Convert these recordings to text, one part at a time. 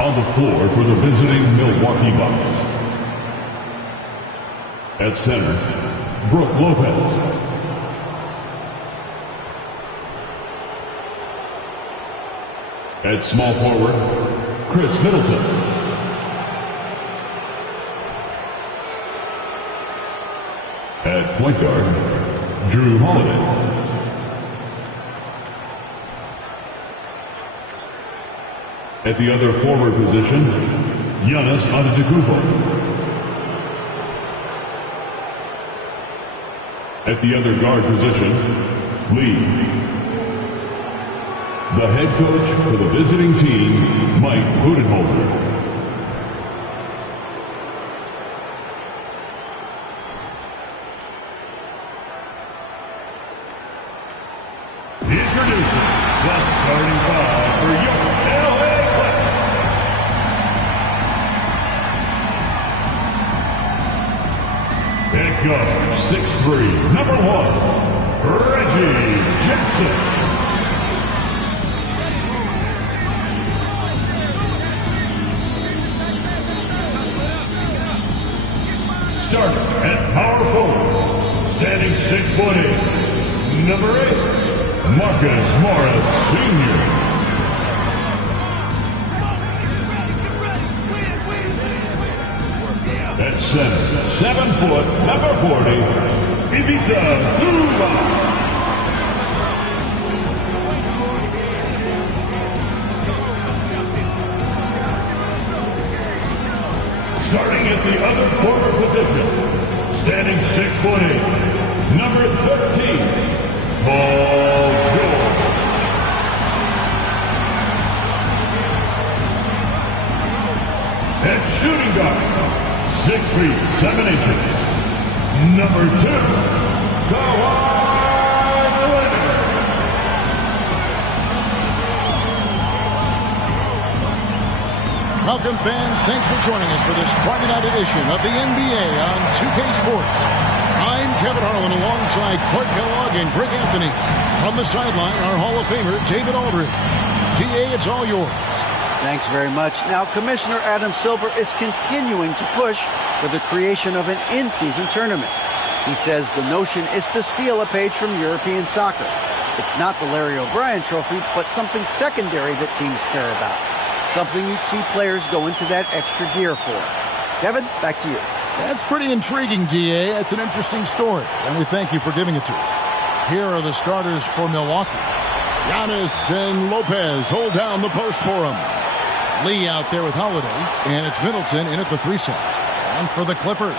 On the floor for the visiting Milwaukee Bucks. At center, Brook Lopez. At small forward, Chris Middleton. At point guard, Jrue Holiday. At the other forward position, Giannis Antetokounmpo. At the other guard position, Lee. The head coach for the visiting team, Mike Budenholzer. Introducing the starting five for your LA Clippers. At guard, 6'3", number 1, Reggie Jackson. Starter at power forward, standing 6'8", number 8, Marcus Morris Sr. At center, 7 foot, number 40, Ivica Zubac. Starting at the other forward position, standing 6'8", number 13, Paul George. At shooting guard, 6 feet 7 inches, number 2, Kawhi Leonard. Welcome, fans. Thanks for joining us for this Friday night edition of the NBA on 2K Sports. I'm Kevin Harlan alongside Clark Kellogg and Greg Anthony. On the sideline, our Hall of Famer, David Aldridge. DA, it's all yours. Thanks very much. Now, Commissioner Adam Silver is continuing to push for the creation of an in-season tournament. He says the notion is to steal a page from European soccer. It's not the Larry O'Brien Trophy, but something secondary that teams care about. Something you'd see players go into that extra gear for. Kevin, back to you. That's pretty intriguing, DA. That's an interesting story, and we thank you for giving it to us. Here are the starters for Milwaukee. Giannis and Lopez hold down the post for him. Lee out there with Holiday, and it's Middleton in at the 3 slot. And for the Clippers,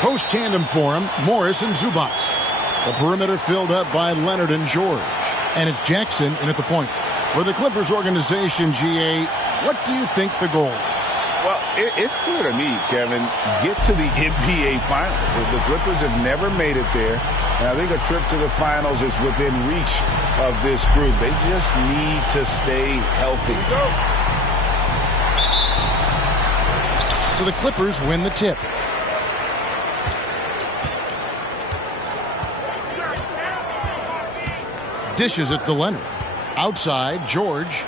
post tandem for him, Morris and Zubac. The perimeter filled up by Leonard and George. And it's Jackson in at the point. For the Clippers organization, GA, what do you think the goal is? Well, it's clear to me, Kevin, get to the NBA Finals. The Clippers have never made it there, and I think a trip to the Finals is within reach of this group. They just need to stay healthy. So the Clippers win the tip. Dishes it to Leonard. Outside, George.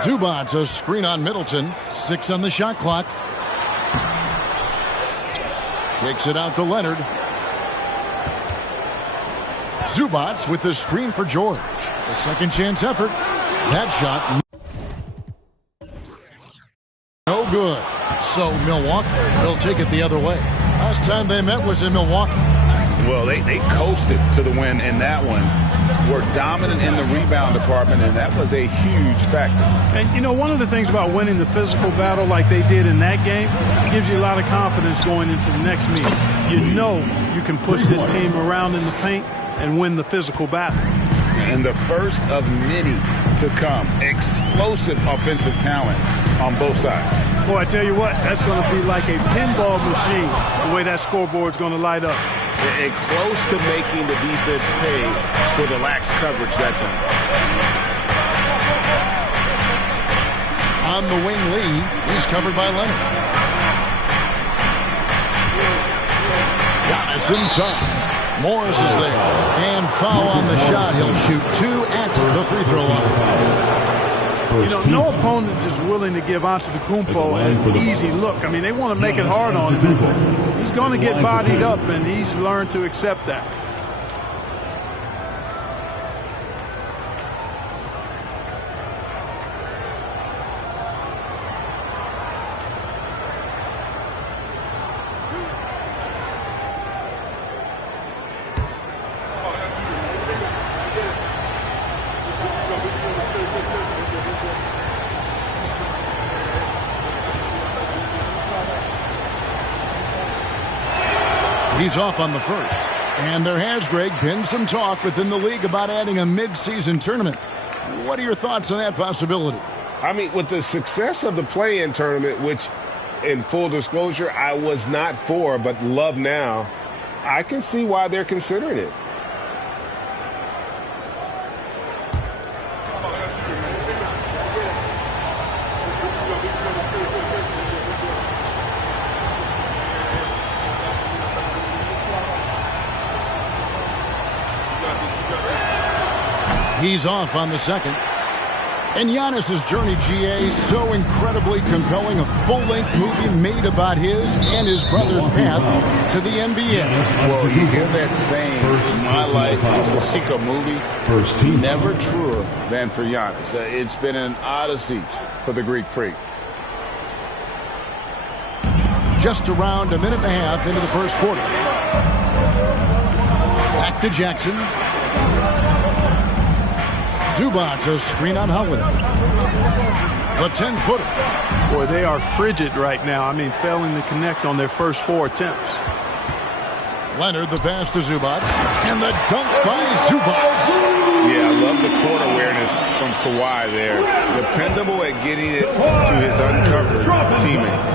Zubac, a screen on Middleton. 6 on the shot clock. Kicks it out to Leonard. Zubac with the screen for George. A second chance effort. That shot no good. So Milwaukee will take it the other way. Last time they met was in Milwaukee. Well, they coasted to the win in that one. Were dominant in the rebound department, and that was a huge factor. And, you know, one of the things about winning the physical battle like they did in that game, it gives you a lot of confidence going into the next meeting. You know you can push this team around in the paint and win the physical battle. And the first of many to come. Explosive offensive talent on both sides. Boy, I tell you what, that's going to be like a pinball machine, the way that scoreboard's going to light up. And close to making the defense pay for the lax coverage that time. On the wing, Lee. He's covered by Leonard. Giannis inside. Morris is there. And foul on the shot. He'll shoot 2 at the No opponent is willing to give Antetokounmpo an easy look. I mean, they want to make it hard on him. He's going to get bodied up, and he's learned to accept that. He's off on the first. And there has, Greg, been some talk within the league about adding a mid-season tournament. What are your thoughts on that possibility? I mean, with the success of the play-in tournament, which, in full disclosure, I was not for but love now, I can see why they're considering it. He's off on the second. And Giannis's journey, GA, so incredibly compelling. A full-length movie made about his and his brother's path to the NBA. Well, you hear that saying, my life is like a movie. Never truer than for Giannis. It's been an odyssey for the Greek Freak. Just around a minute and a half into the first quarter. Back to Jackson. Zubac, a screen on Holiday. The 10-footer. Boy, they are frigid right now. I mean, failing to connect on their first 4 attempts. Leonard, the pass to Zubac. And the dunk by Zubac. Yeah, I love the court awareness from Kawhi there. Dependable at getting it to his uncovered teammates.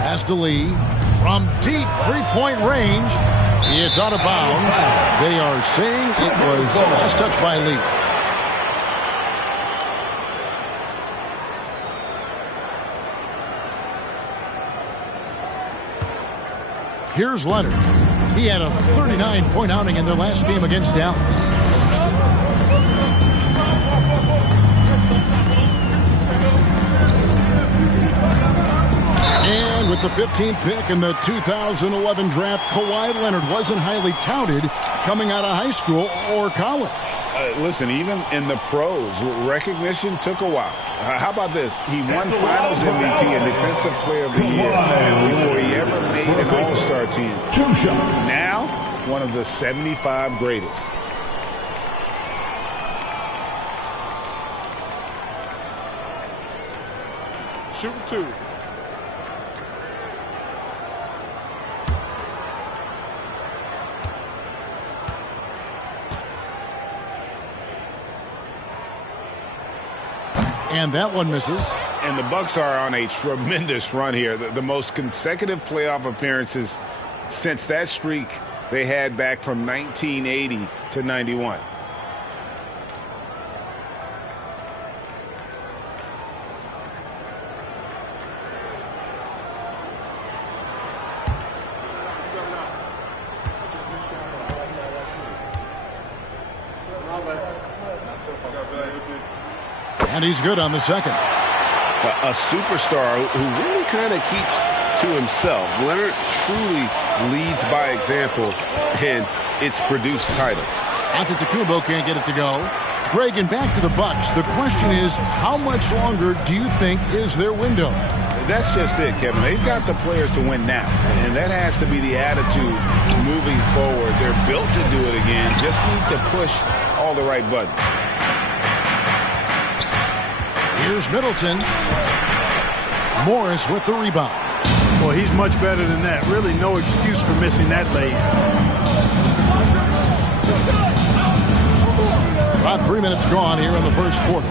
Pass to Lee. From deep three-point range. It's out of bounds. They are saying it was last touch by Lee. Here's Leonard. He had a 39-point outing in their last game against Dallas. And with the 15th pick in the 2011 draft, Kawhi Leonard wasn't highly touted coming out of high school or college. Listen, even in the pros, recognition took a while. How about this? He won Finals MVP and Defensive Player of the Year before he ever made an All-Star team. Now, one of the 75 greatest. Shooting 2. And that one misses. And the Bucks are on a tremendous run here. The most consecutive playoff appearances since that streak they had back from 1980 to 91. And he's good on the second. A superstar who really kind of keeps to himself. Leonard truly leads by example, and it's produced titles. Antetokounmpo can't get it to go. Greg, and back to the Bucks. The question is, how much longer do you think is their window? That's just it, Kevin. They've got the players to win now, and that has to be the attitude moving forward. They're built to do it again. Just need to push all the right buttons. Here's Middleton. Morris with the rebound. Well, he's much better than that. Really no excuse for missing that lay. About 3 minutes gone here in the first quarter.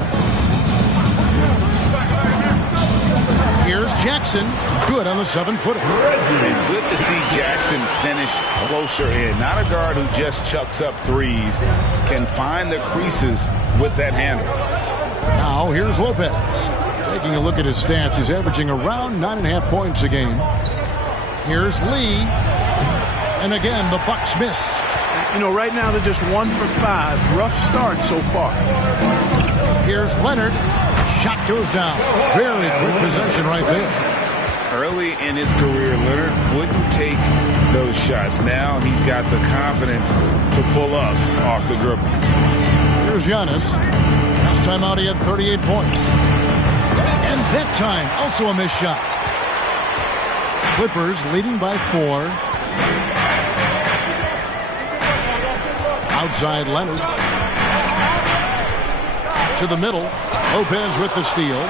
Here's Jackson. Good on the 7-footer. And good to see Jackson finish closer in. Not a guard who just chucks up threes. Can find the creases with that handle. Now here's Lopez. Taking a look at his stats, he's averaging around 9.5 points a game. Here's Lee. And again, the Bucks miss. You know, right now they're just 1 for 5. Rough start so far. Here's Leonard. Shot goes down. Very quick possession right there. Early in his career, Leonard wouldn't take those shots. Now he's got the confidence to pull up off the dribble. Here's Giannis. Last time out he had 38 points. And that time, also a missed shot. Clippers leading by 4. Outside Leonard. To the middle. Lopez with the steal.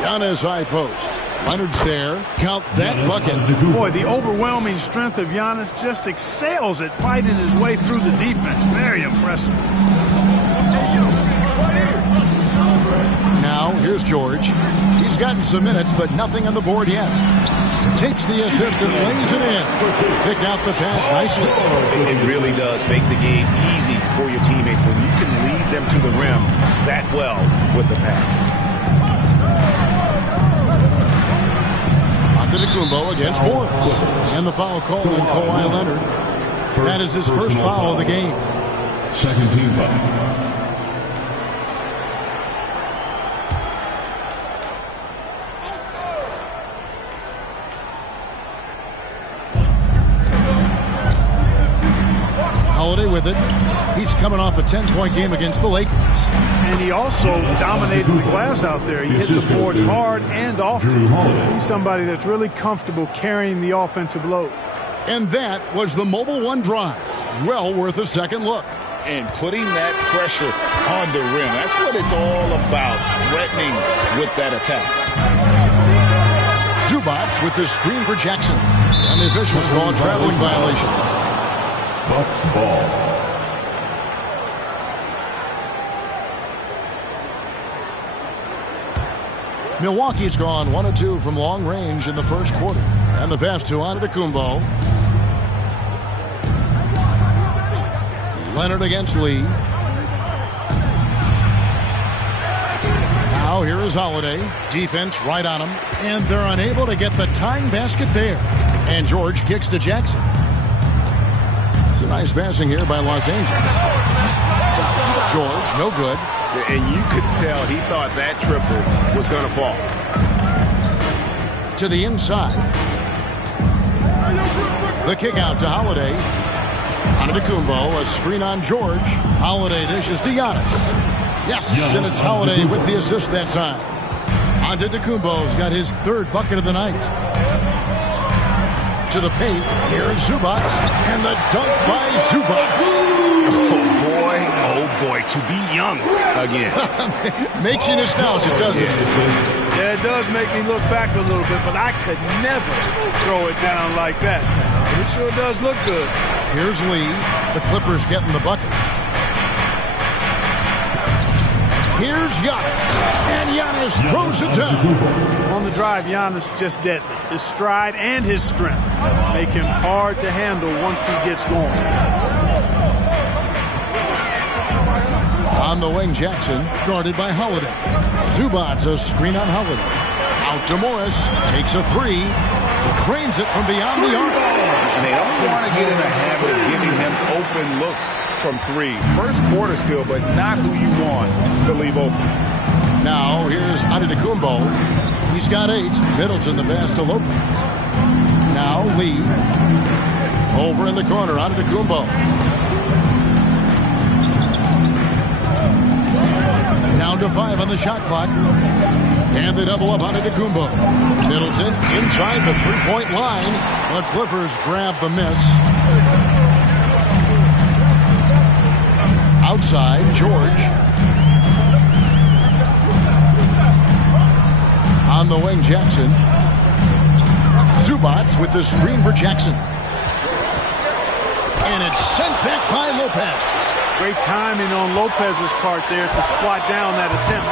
Giannis high post. Leonard's there. Count that bucket. Boy, the overwhelming strength of Giannis just excels at fighting his way through the defense. Very impressive. Now, here's George. He's gotten some minutes, but nothing on the board yet. Takes the assist and lays it in. Picked out the pass nicely. It really does make the game easy for your teammates when you can lead them to the rim that well with the pass. Antetokounmpo against Morris. And the foul called on Kawhi Leonard. That is his first foul of the game. Second team foul. Holiday with it. He's coming off a 10-point game against the Lakers. And he also dominated the glass out there. He hit the boards hard and often. He's somebody that's really comfortable carrying the offensive load. And that was the Mobile One drive. Well worth a second look. And putting that pressure on the rim. That's what it's all about, threatening with that attack. Zubac with the screen for Jackson. And the officials call a traveling violation. Bucks ball. Milwaukee's gone 1 of 2 from long range in the first quarter. And the pass to Antetokounmpo. Leonard against Lee. Now here is Holiday. Defense right on him. And they're unable to get the tying basket there. And George kicks to Jackson. It's a nice passing here by Los Angeles. George, no good. And you could tell he thought that triple was going to fall. To the inside. The kick out to Holiday. Antetokounmpo, a screen on George. Holiday dishes to Giannis. Yes, and it's Holiday with the assist that time. Antetokounmpo's got his 3rd bucket of the night. To the paint, here's Zubac, and the dunk by Zubac. Oh boy, to be young again. Makes you nostalgic, doesn't it? Yeah, it does make me look back a little bit, but I could never throw it down like that. But it sure does look good. Here's Lee. The Clippers getting the bucket. Here's Giannis. And Giannis throws it down. On the drive, Giannis just deadly. His stride and his strength make him hard to handle once he gets going. On the wing, Jackson, guarded by Holiday. Zubac, a screen on Holiday. Out to Morris, takes a 3, drains it from beyond the arc. And they don't want to get in a habit of giving him open looks from 3. First quarter still, but not who you want to leave open. Now, here's Antetokounmpo. He's got 8. Middleton, the pass to Lopez. Now, Lee. Over in the corner, Antetokounmpo. Down to 5 on the shot clock. And they double up on Antetokounmpo. Middleton inside the 3-point line. The Clippers grab the miss. Outside, George. On the wing, Jackson. Zubac with the screen for Jackson. And it's sent back by Lopez. Great timing on Lopez's part there to swat down that attempt.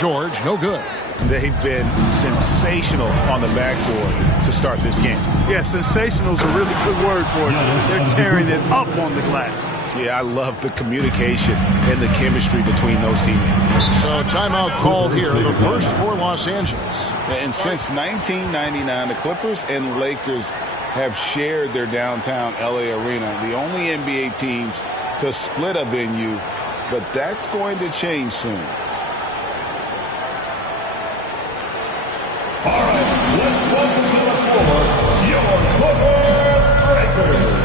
George, no good. They've been sensational on the backboard to start this game. Yeah, sensational is a really good word for it. They're tearing it up on the glass. Yeah, I love the communication and the chemistry between those teammates. So timeout called here, the first for Los Angeles. And since 1999, the Clippers and Lakers have shared their downtown LA arena. The only NBA teams to split a venue, but that's going to change soon. All right, let's welcome to the floor your Clipper Breakers.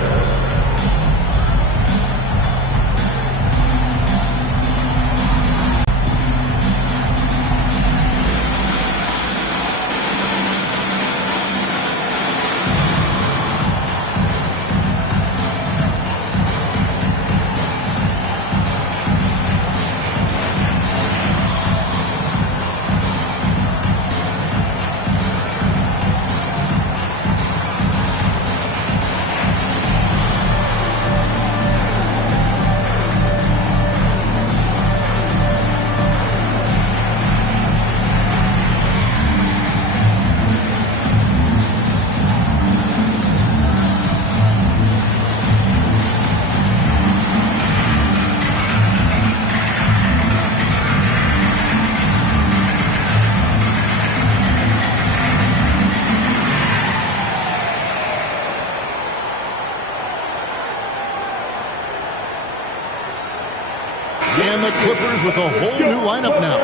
And the Clippers with a whole new lineup now.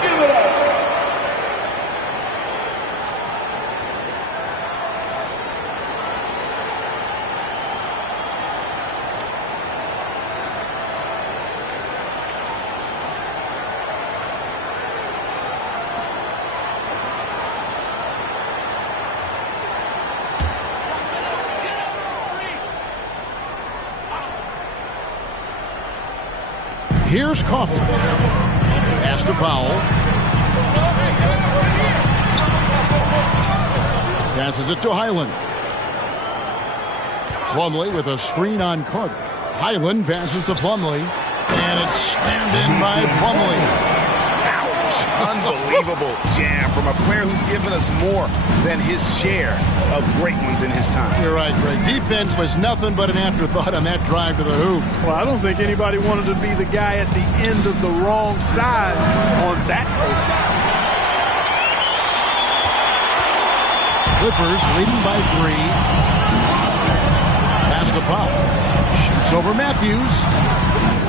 Give it up. Here's Coffey. Pass to Powell. Passes it to Highland. Plumlee with a screen on Carter. Highland passes to Plumlee. And it's slammed in by Plumlee. Unbelievable jam from a player who's given us more than his share of great ones in his time. You're right, Greg. Defense was nothing but an afterthought on that drive to the hoop. Well, I don't think anybody wanted to be the guy at the end of the wrong side on that post. Clippers leading by 3. Pass to Powell. Shoots over Matthews.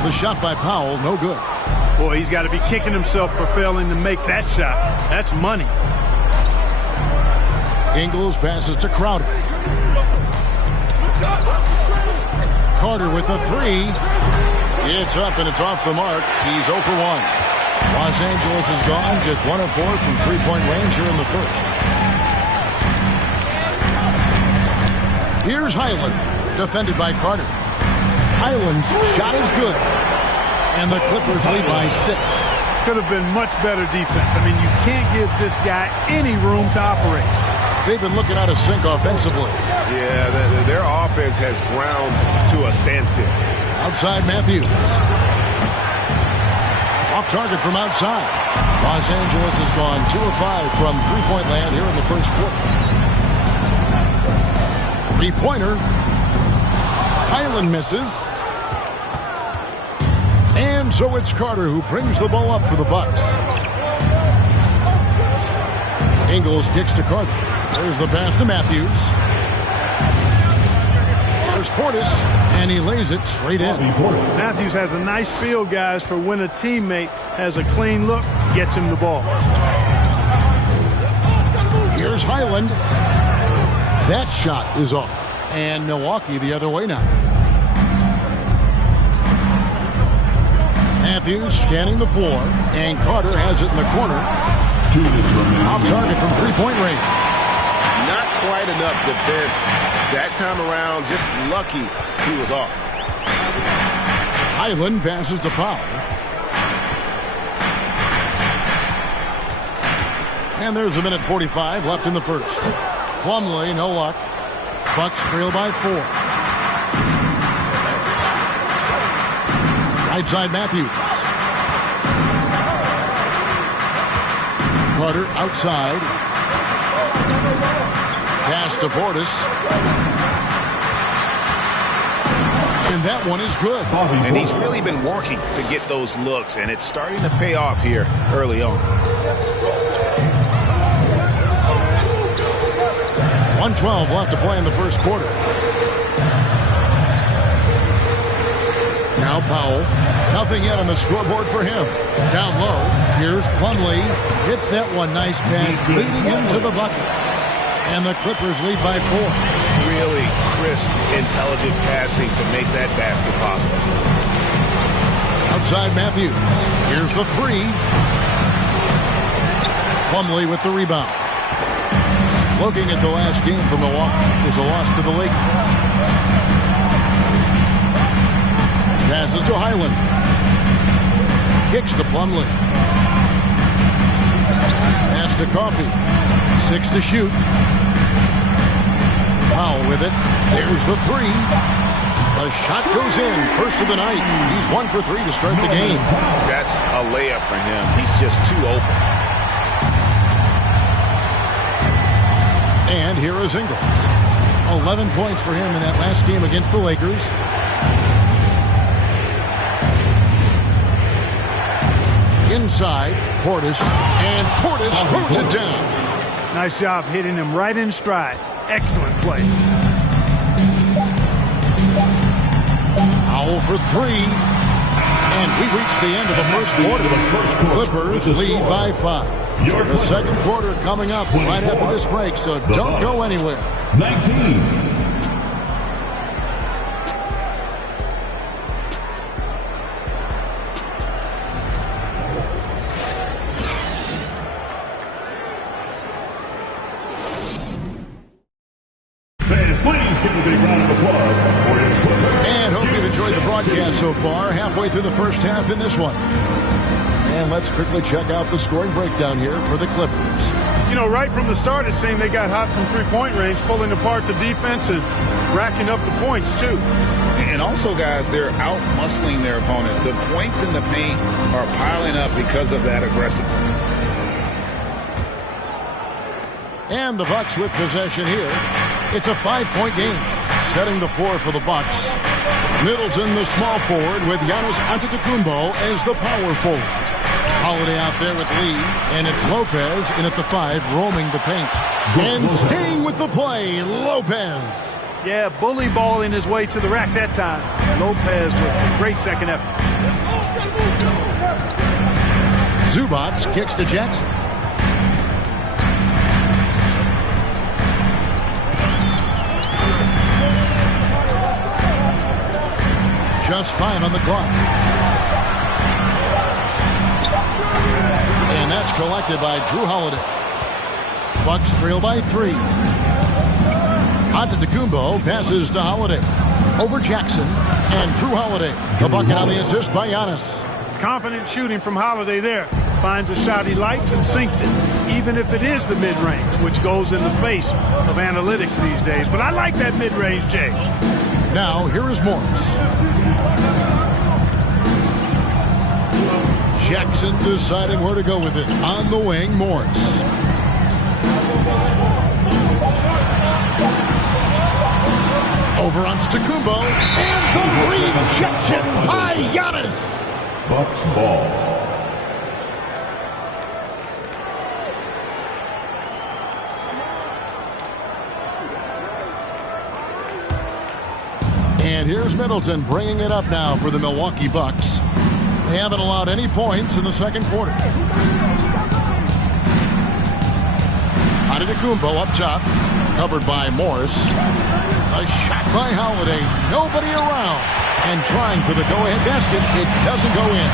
The shot by Powell, no good. Boy, he's got to be kicking himself for failing to make that shot. That's money. Ingles passes to Crowder. Carter with the 3. It's up and it's off the mark. He's 0 for 1. Los Angeles is gone, just 1 of 4 from three-point range here in the first. Here's Highland, defended by Carter. Highland's shot is good. And the Clippers lead by 6. Could have been much better defense. I mean, you can't give this guy any room to operate. They've been looking out of sync offensively. Yeah, their offense has ground to a standstill. Outside Matthews. Off target from outside. Los Angeles has gone 2 of 5 from three-point land here in the first quarter. Three-pointer. Highland misses. And so it's Carter who brings the ball up for the Bucks. Ingles kicks to Carter. There's the pass to Matthews. There's Portis, and he lays it straight in. Matthews has a nice feel, guys, for when a teammate has a clean look, gets him the ball. Here's Highland. That shot is off. And Milwaukee the other way now. Matthews scanning the floor, and Carter has it in the corner. Off target from three-point range. Not quite enough defense that time around. Just lucky he was off. Highland passes to Powell. And there's a minute 45 left in the first. Plumlee, no luck. Bucks trail by 4. Right side Matthews. Carter outside. Pass to Portis. And that one is good. And he's really been working to get those looks, and it's starting to pay off here early on. 1:12 left to play in the first quarter. Now Powell. Nothing yet on the scoreboard for him. Down low. Here's Plumlee. Hits that one. Nice pass leading into the bucket. And the Clippers lead by 4. Really crisp, intelligent passing to make that basket possible. Outside Matthews. Here's the 3. Plumlee with the rebound. Looking at the last game for Milwaukee, is a loss to the Lakers. Passes to Highland. Kicks to Plumlee. Pass to Coffey. 6 to shoot. Powell with it. There's the 3. The shot goes in. First of the night. He's 1 for 3 to start the game. That's a layup for him. He's just too open. And here is Ingles. 11 points for him in that last game against the Lakers. Inside, Portis. And Portis throws it down. Nice job hitting him right in stride. Excellent play. Powell for 3. And we reach the end of the first quarter. Clippers lead by 5. The second quarter coming up right after this break, so don't go anywhere. 19. And hope you've enjoyed the broadcast so far. Halfway through the first half in this one. And let's quickly check out the scoring breakdown here for the Clippers. You know, right from the start, it seemed they got hot from three-point range, pulling apart the defense and racking up the points, too. And also, guys, they're out-muscling their opponent. The points in the paint are piling up because of that aggressiveness. And the Bucks with possession here. It's a 5-point game, setting the floor for the Bucks. Middleton, the small forward, with Giannis Antetokounmpo as the power forward. Holiday out there with Lee, and it's Lopez in at the 5, roaming the paint. And staying with the play, Lopez. Yeah, bully balling his way to the rack that time. Lopez with a great second effort. Zubac kicks to Jackson. Just 5 on the clock. And that's collected by Drew Holiday. Bucks trail by 3. Antetokounmpo passes to Holiday. Over Jackson. And Drew Holiday. The bucket on the assist by Giannis. Confident shooting from Holiday there. Finds a shot he likes and sinks it. Even if it is the mid-range, which goes in the face of analytics these days. But I like that mid-range, Jay. Now, here is Morris. Jackson deciding where to go with it. On the wing, Morris. Over on Antetokounmpo. And the rejection by Giannis. Bucks ball. And here's Middleton bringing it up now for the Milwaukee Bucks. They haven't allowed any points in the second quarter. Antetokounmpo up top, covered by Morris. A shot by Holiday, nobody around. And trying for the go-ahead basket, it doesn't go in.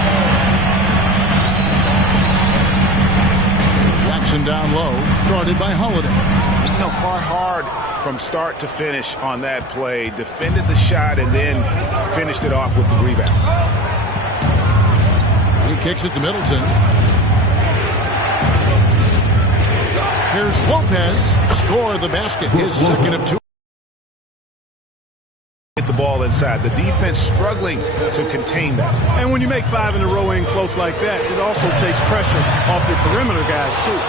Jackson down low, guarded by Holiday. You know, fought hard from start to finish on that play. Defended the shot and then finished it off with the rebound. He kicks it to Middleton. Here's Lopez. Score the basket. His second of 2. Get the ball inside. The defense struggling to contain that. And when you make 5 in a row in close like that, it also takes pressure off your perimeter guys, too.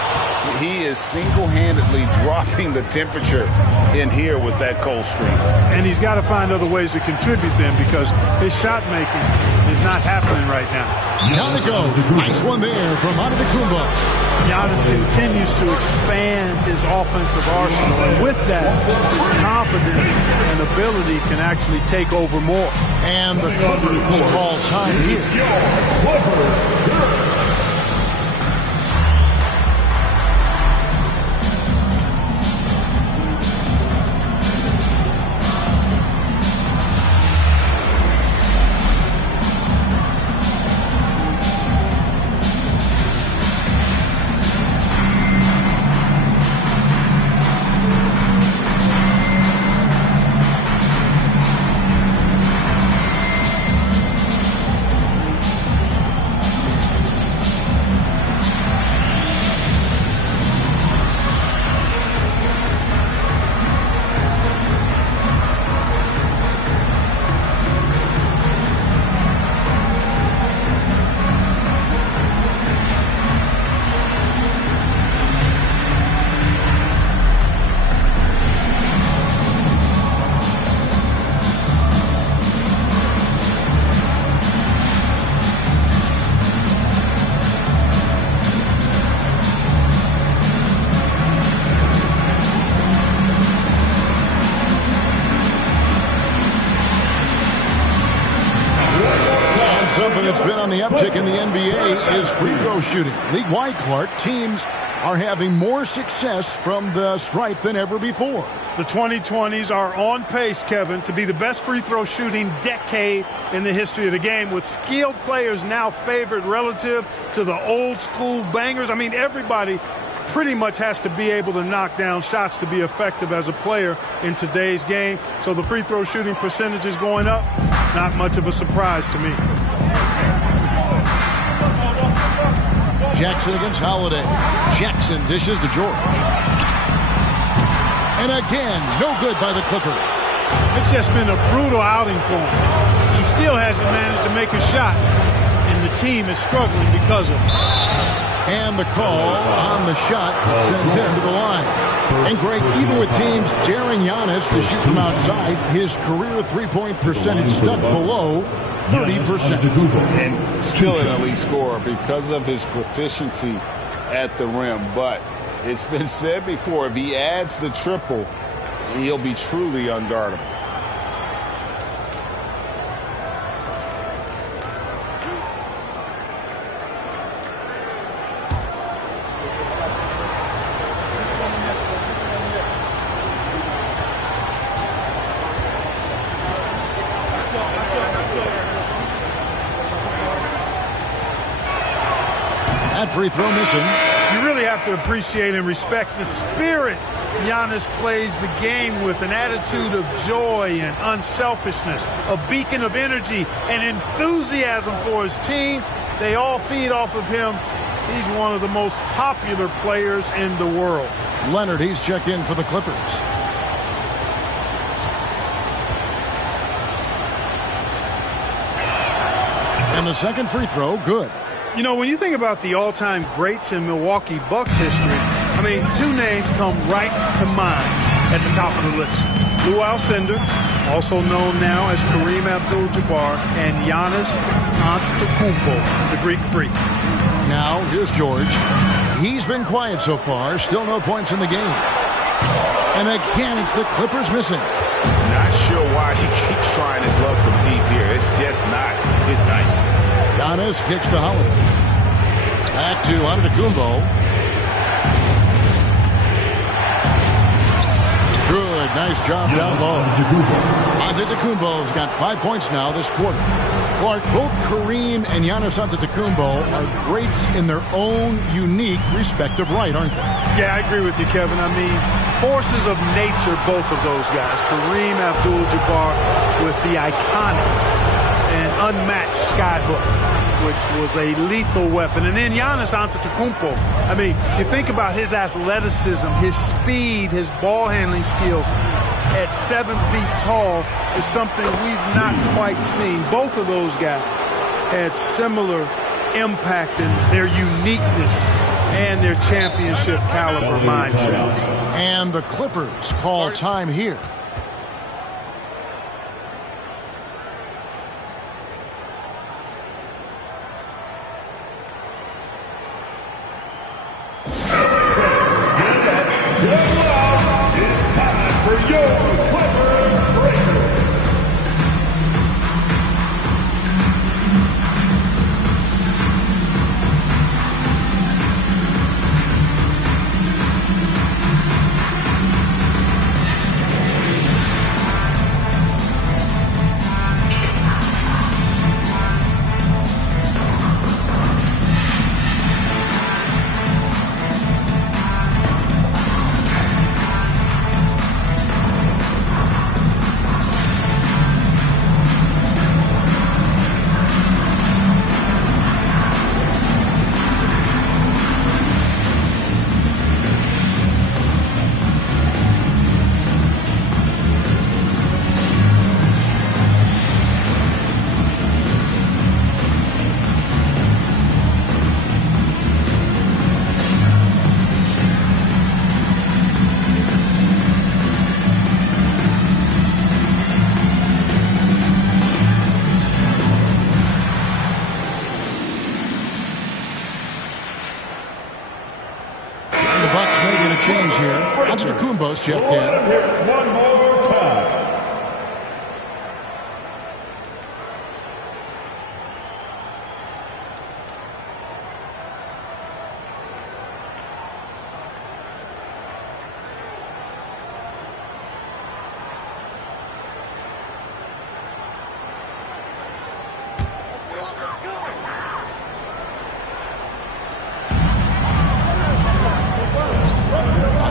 He is single-handedly dropping the temperature in here with that cold streak. And he's got to find other ways to contribute then, because his shot making is not happening right now. Down it goes. Nice one there from Antetokounmpo. Giannis continues to expand his offensive arsenal, and with that, his confidence and ability can actually take over more. And the Clippers call time here. Something that's been on the uptick in the NBA is free throw shooting. League-wide, Clark, teams are having more success from the stripe than ever before. The 2020s are on pace, Kevin, to be the best free throw shooting decade in the history of the game, with skilled players now favored relative to the old school bangers. I mean, everybody pretty much has to be able to knock down shots to be effective as a player in today's game. So the free throw shooting percentage is going up. Not much of a surprise to me. Jackson against Holiday. Jackson dishes to George. And again, no good by the Clippers. It's just been a brutal outing for him. He still hasn't managed to make a shot, and the team is struggling because of it. And the call on the shot that sends him to the line. And Greg, even with teams daring Giannis to shoot from outside, his career three-point percentage stuck below 30%. And still an elite scorer because of his proficiency at the rim. But it's been said before, if he adds the triple, he'll be truly unguardable. That free throw missing. You really have to appreciate and respect the spirit Giannis plays the game with, an attitude of joy and unselfishness, a beacon of energy and enthusiasm for his team. They all feed off of him. He's one of the most popular players in the world. Leonard, he's checked in for the Clippers. And the second free throw, good. You know, when you think about the all-time greats in Milwaukee Bucks history, I mean, two names come right to mind at the top of the list. Lou Alcindor, also known now as Kareem Abdul-Jabbar, and Giannis Antetokounmpo, the Greek Freak. Now, here's George. He's been quiet so far. Still no points in the game. And again, it's the Clippers missing. Not sure why he keeps trying his luck from deep here. It's just not his night. Giannis kicks to Holiday. Back to Antetokounmpo. Good, nice job down low. Antetokounmpo's got 5 points now this quarter. Clark, both Kareem and Giannis Antetokounmpo are greats in their own unique respective right, aren't they? Yeah, I agree with you, Kevin. I mean, forces of nature, both of those guys. Kareem Abdul-Jabbar with the iconic and unmatched skyhook, which was a lethal weapon. And then Giannis Antetokounmpo. I mean, you think about his athleticism, his speed, his ball handling skills at 7 feet tall is something we've not quite seen. Both of those guys had similar impact in their uniqueness and their championship caliber mindsets. And the Clippers call time here. Antetokounmpo's checked in. One more time.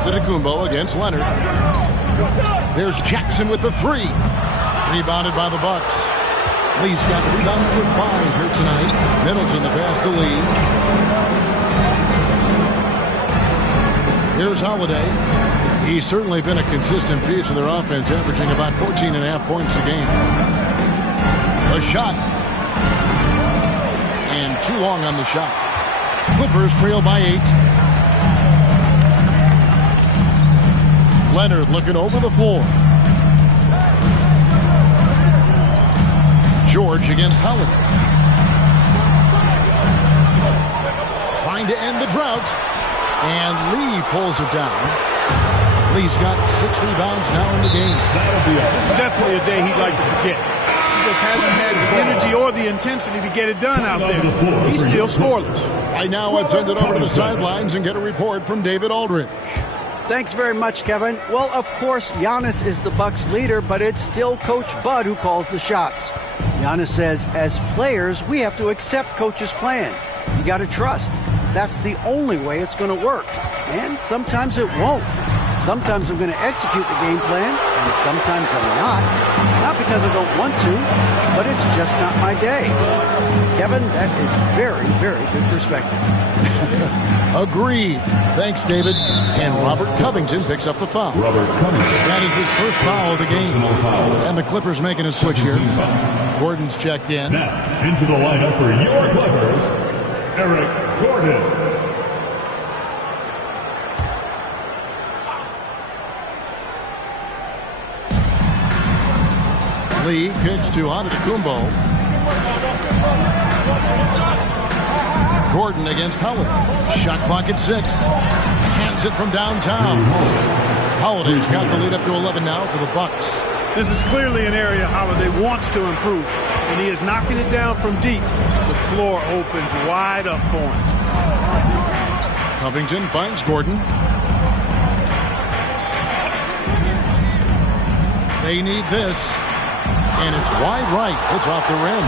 Antetokounmpo against Leonard. There's Jackson with the three. Rebounded by the Bucks. Lee's got rebounds for 5 here tonight. Middleton the pass to Lee. Here's Holiday. He's certainly been a consistent piece of their offense, averaging about 14.5 points a game. A shot. And too long on the shot. Clippers trail by 8. Leonard looking over the floor. George against Holiday. Trying to end the drought. And Lee pulls it down. Lee's got 6 rebounds now in the game. This is definitely a day he'd like to forget. He just hasn't had the energy or the intensity to get it done out there. He's still scoreless. Right now, let's send it over to the sidelines and get a report from David Aldridge. Thanks very much, Kevin. Well, of course, Giannis is the Bucks leader, but it's still Coach Bud who calls the shots. Giannis says, as players, we have to accept Coach's plan. You got to trust. That's the only way it's going to work. And sometimes it won't. Sometimes I'm going to execute the game plan, and sometimes I'm not. Not because I don't want to, but it's just not my day. Kevin, that is very, very good perspective. Agreed. Thanks, David. And Robert Covington picks up the foul. Robert Covington. That is his first foul of the game. And the Clippers making a switch here. Gordon's checked in. Now, into the lineup for your Clippers, Eric Gordon. Lee kicks to Antetokounmpo. Gordon against Holiday. Shot clock at 6. Hands it from downtown. Holiday's got the lead up to 11 now for the Bucks. This is clearly an area Holiday wants to improve, and he is knocking it down from deep. The floor opens wide up for him. Covington finds Gordon. They need this. And it's wide right. It's off the rim.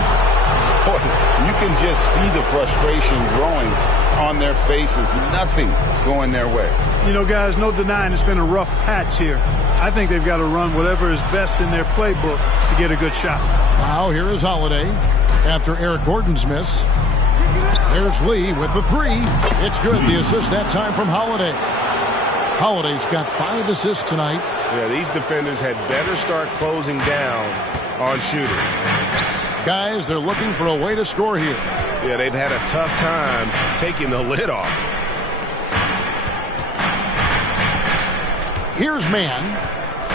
Boy, you can just see the frustration growing on their faces. Nothing going their way. You know, guys, no denying it's been a rough patch here. I think they've got to run whatever is best in their playbook to get a good shot. Now here is Holiday after Eric Gordon's miss. There's Lee with the three. It's good. The assist that time from Holiday. Holiday's got 5 assists tonight. Yeah, these defenders had better start closing down on shooting. Guys, they're looking for a way to score here. Yeah, they've had a tough time taking the lid off. Here's Mann.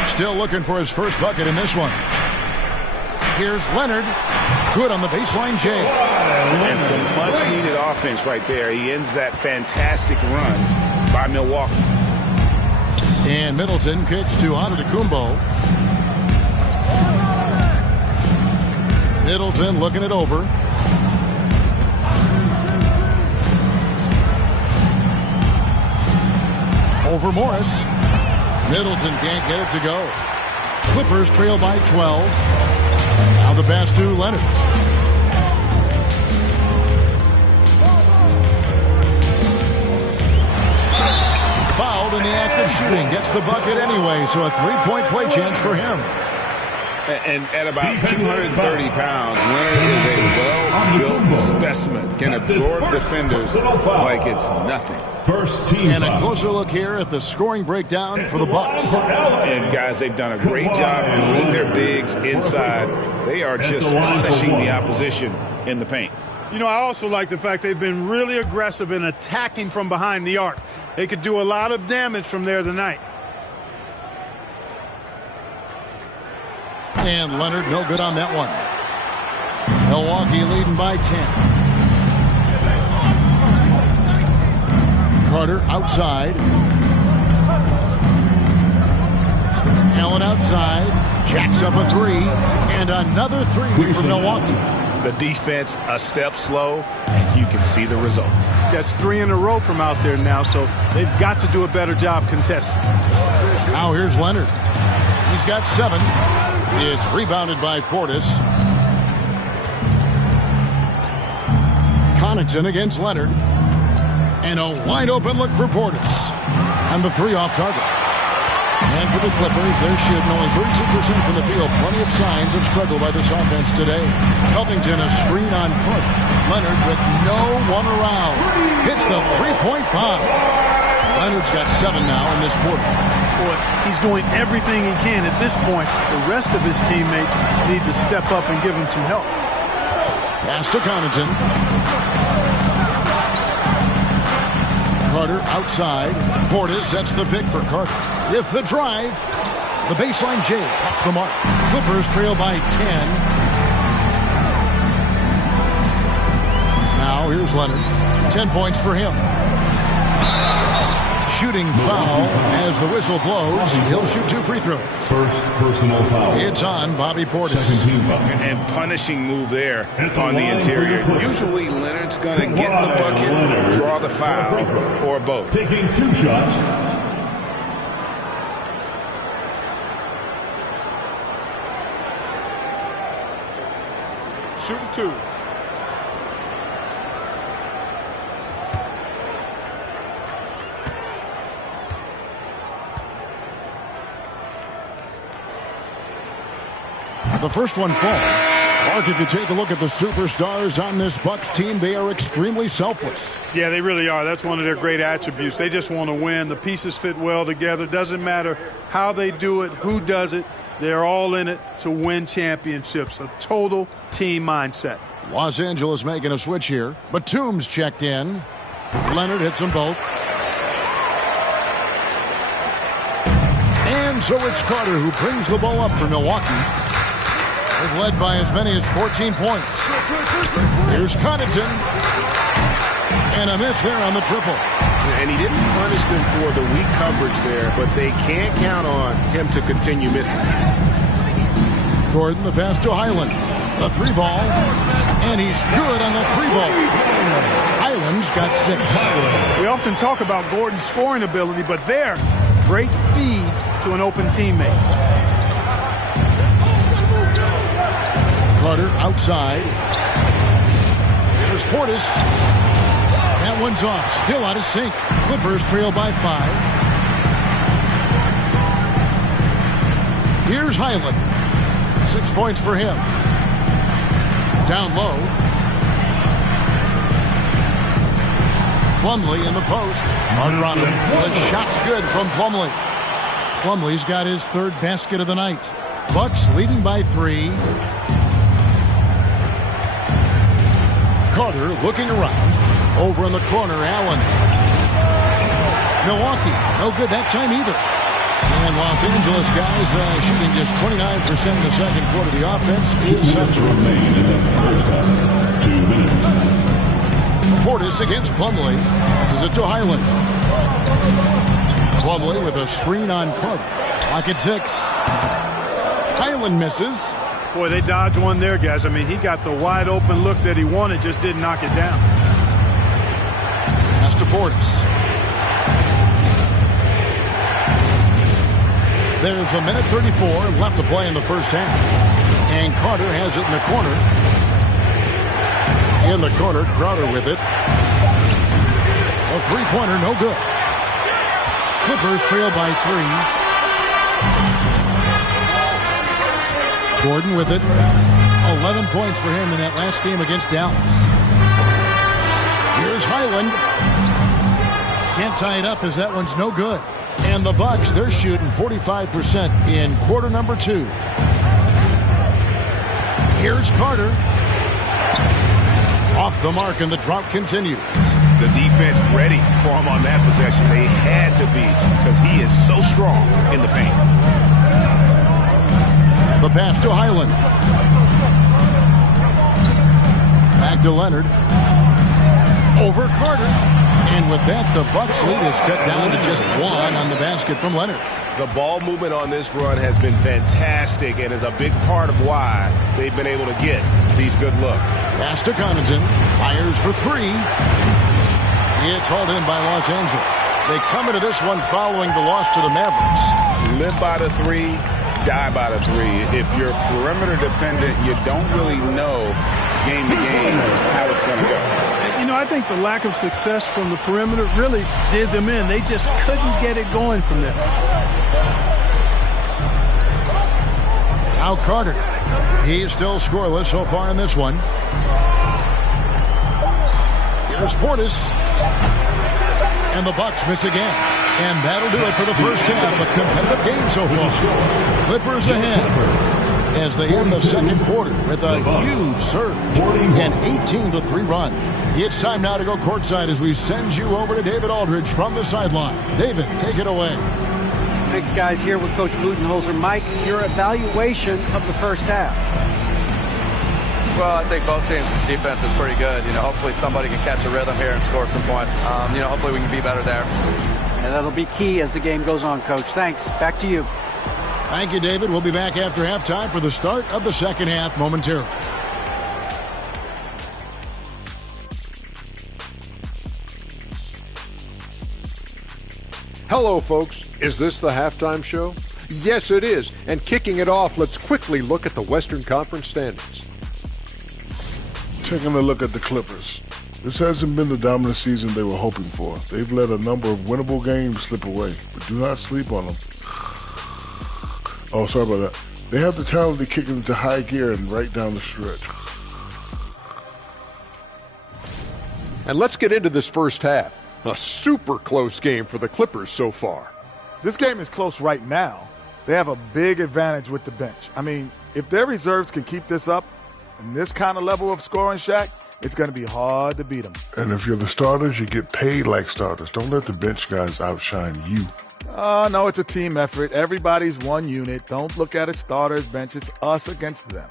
Still looking for his first bucket in this one. Here's Leonard. Good on the baseline J. And some much-needed offense right there. He ends that fantastic run by Milwaukee. And Middleton kicks to Antetokounmpo. Middleton looking it over. Over Morris. Middleton can't get it to go. Clippers trail by 12. Now the pass to Leonard. Fouled in the act of shooting. Gets the bucket anyway, so a three-point play chance for him. And at about 230 pounds, Leonard is a well-built specimen. Can absorb defenders like it's nothing. First team. And a closer look here at the scoring breakdown for the Bucks. And guys, they've done a great job feeding their bigs inside. They are just punishing the opposition in the paint. You know, I also like the fact they've been really aggressive in attacking from behind the arc. They could do a lot of damage from there tonight. And Leonard, no good on that one. Milwaukee leading by 10. Carter outside. Allen outside, jacks up a three, and another three for Milwaukee. The defense a step slow, and you can see the results. That's 3 in a row from out there now, so they've got to do a better job contesting. Now here's Leonard. He's got 7. It's rebounded by Portis. Connaughton against Leonard. And a wide open look for Portis. And the 3 off target. And for the Clippers, they're shooting only 32% from the field. Plenty of signs of struggle by this offense today. Covington a screen on Carter. Leonard with no one around. Hits the three-point bomb. Leonard's got 7 now in this quarter. Boy, he's doing everything he can at this point. The rest of his teammates need to step up and give him some help. Pass to Connaughton. Carter outside. Portis sets the pick for Carter. With the drive. The baseline J off the mark. Clippers trail by 10. Now here's Leonard. 10 points for him. Shooting foul as the whistle blows. He'll shoot 2 free throws. First personal foul. It's on Bobby Portis. Second team foul. And punishing move there on the interior. Usually Leonard's going to get the bucket, draw the foul, or both. Taking 2 shots. Shooting 2. The first one falls. Mark, if you take a look at the superstars on this Bucks team, they are extremely selfless. Yeah, they really are. That's one of their great attributes. They just want to win. The pieces fit well together. Doesn't matter how they do it, who does it. They're all in it to win championships. A total team mindset. Los Angeles making a switch here. Batum's checked in. Leonard hits them both. And so it's Carter who brings the ball up for Milwaukee. They've led by as many as 14 points. Here's Connaughton. And a miss there on the triple. And he didn't punish them for the weak coverage there, but they can't count on him to continue missing. Gordon, the pass to Highland. The 3 ball. And he's good on the 3 ball. Highland's got 6. We often talk about Gordon's scoring ability, but there, great feed to an open teammate. Carter outside. There's Portis. That one's off. Still out of sync. Clippers trail by 5. Here's Highland. 6 points for him. Down low. Plumlee in the post. Carter on him. The shot's good from Plumlee. Plumlee's got his 3rd basket of the night. Bucks leading by 3. Carter looking around. Over in the corner, Allen. Milwaukee, no good that time either. And Los Angeles guys shooting just 29% in the second quarter. The offense is suffering. Remain in the first half. 2 minutes. Portis against Plumlee. This is it to Highland. Plumlee with a screen on Carter. Clock at 6. Highland misses. Boy, they dodged one there, guys. I mean, he got the wide open look that he wanted, just didn't knock it down. Pass to Portis. There's a minute 34 left to play in the first half. And Carter has it in the corner. In the corner, Crowder with it. A 3-pointer, no good. Clippers trail by 3. Gordon with it. 11 points for him in that last game against Dallas. Here's Highland. Can't tie it up as that one's no good. And the Bucks, they're shooting 45% in quarter number 2. Here's Carter. Off the mark, and the drought continues. The defense ready for him on that possession. They had to be, because he is so strong in the paint. The pass to Highland. Back to Leonard. Over Carter. And with that, the Bucks lead is cut down to just 1 on the basket from Leonard. The ball movement on this run has been fantastic and is a big part of why they've been able to get these good looks. Pass to Connaughton. Fires for 3. It's hauled in by Los Angeles. They come into this one following the loss to the Mavericks. Live by the 3, die by the 3. If you're perimeter dependent, you don't really know game to game how it's going to go. You know, I think the lack of success from the perimeter really did them in. They just couldn't get it going from there. Now Carter. He's still scoreless so far in this one. Here's Portis. And the Bucks miss again. And that'll do it for the first half. A competitive game so far. Clippers ahead as they end the second quarter with a huge surge and 18-3 run. It's time now to go courtside as we send you over to David Aldridge from the sideline. David, take it away. Thanks, guys. Here with Coach Budenholzer. Mike, your evaluation of the first half. Well, I think both teams' defense is pretty good. You know, hopefully somebody can catch a rhythm here and score some points. You know, hopefully we can be better there. And that'll be key as the game goes on, Coach. Thanks. Back to you. Thank you, David. We'll be back after halftime for the start of the second half momentarily. Hello, folks. Is this the halftime show? Yes, it is. And kicking it off, let's quickly look at the Western Conference standings. Taking a look at the Clippers. This hasn't been the dominant season they were hoping for. They've let a number of winnable games slip away, but do not sleep on them. Oh, sorry about that. They have the talent to kick it into high gear and right down the stretch. And let's get into this first half. A super close game for the Clippers so far. This game is close right now. They have a big advantage with the bench. I mean, if their reserves can keep this up and this kind of level of scoring, Shaq, it's going to be hard to beat them. And if you're the starters, you get paid like starters. Don't let the bench guys outshine you. No, it's a team effort. Everybody's one unit. Don't look at it starters, bench. It's us against them.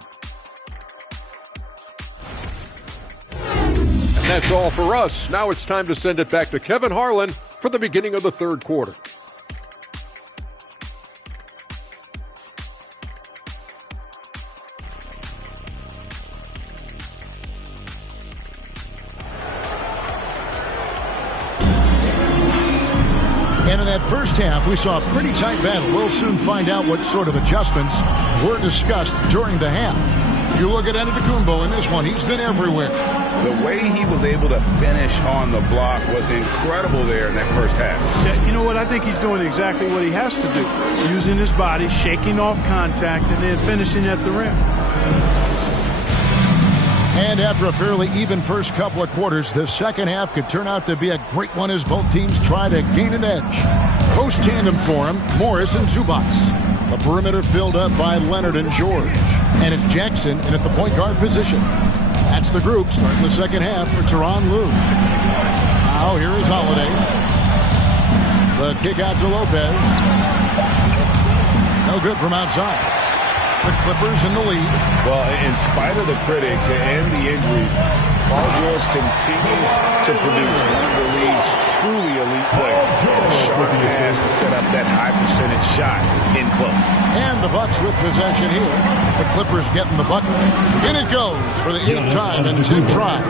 And that's all for us. Now it's time to send it back to Kevin Harlan for the beginning of the third quarter. And in that first half, we saw a pretty tight battle. We'll soon find out what sort of adjustments were discussed during the half. You look at Antetokounmpo in this one. He's been everywhere. The way he was able to finish on the block was incredible there in that first half. Yeah, you know what? I think he's doing exactly what he has to do. Using his body, shaking off contact, and then finishing at the rim. And after a fairly even first couple of quarters, the second half could turn out to be a great one as both teams try to gain an edge. Post tandem for him, Morris and Zubac. The perimeter filled up by Leonard and George. And it's Jackson in at the point guard position. That's the group starting the second half for Tyronn Lue. Now here is Holiday. The kick out to Lopez. No good from outside. The Clippers in the lead. Well, in spite of the critics and the injuries, Paul George continues to produce one of the league's truly elite players. And a sharp pass to set up that high percentage shot in close. And the Bucks with possession here. The Clippers getting the bucket. In it goes for the 8th time in 10 tries.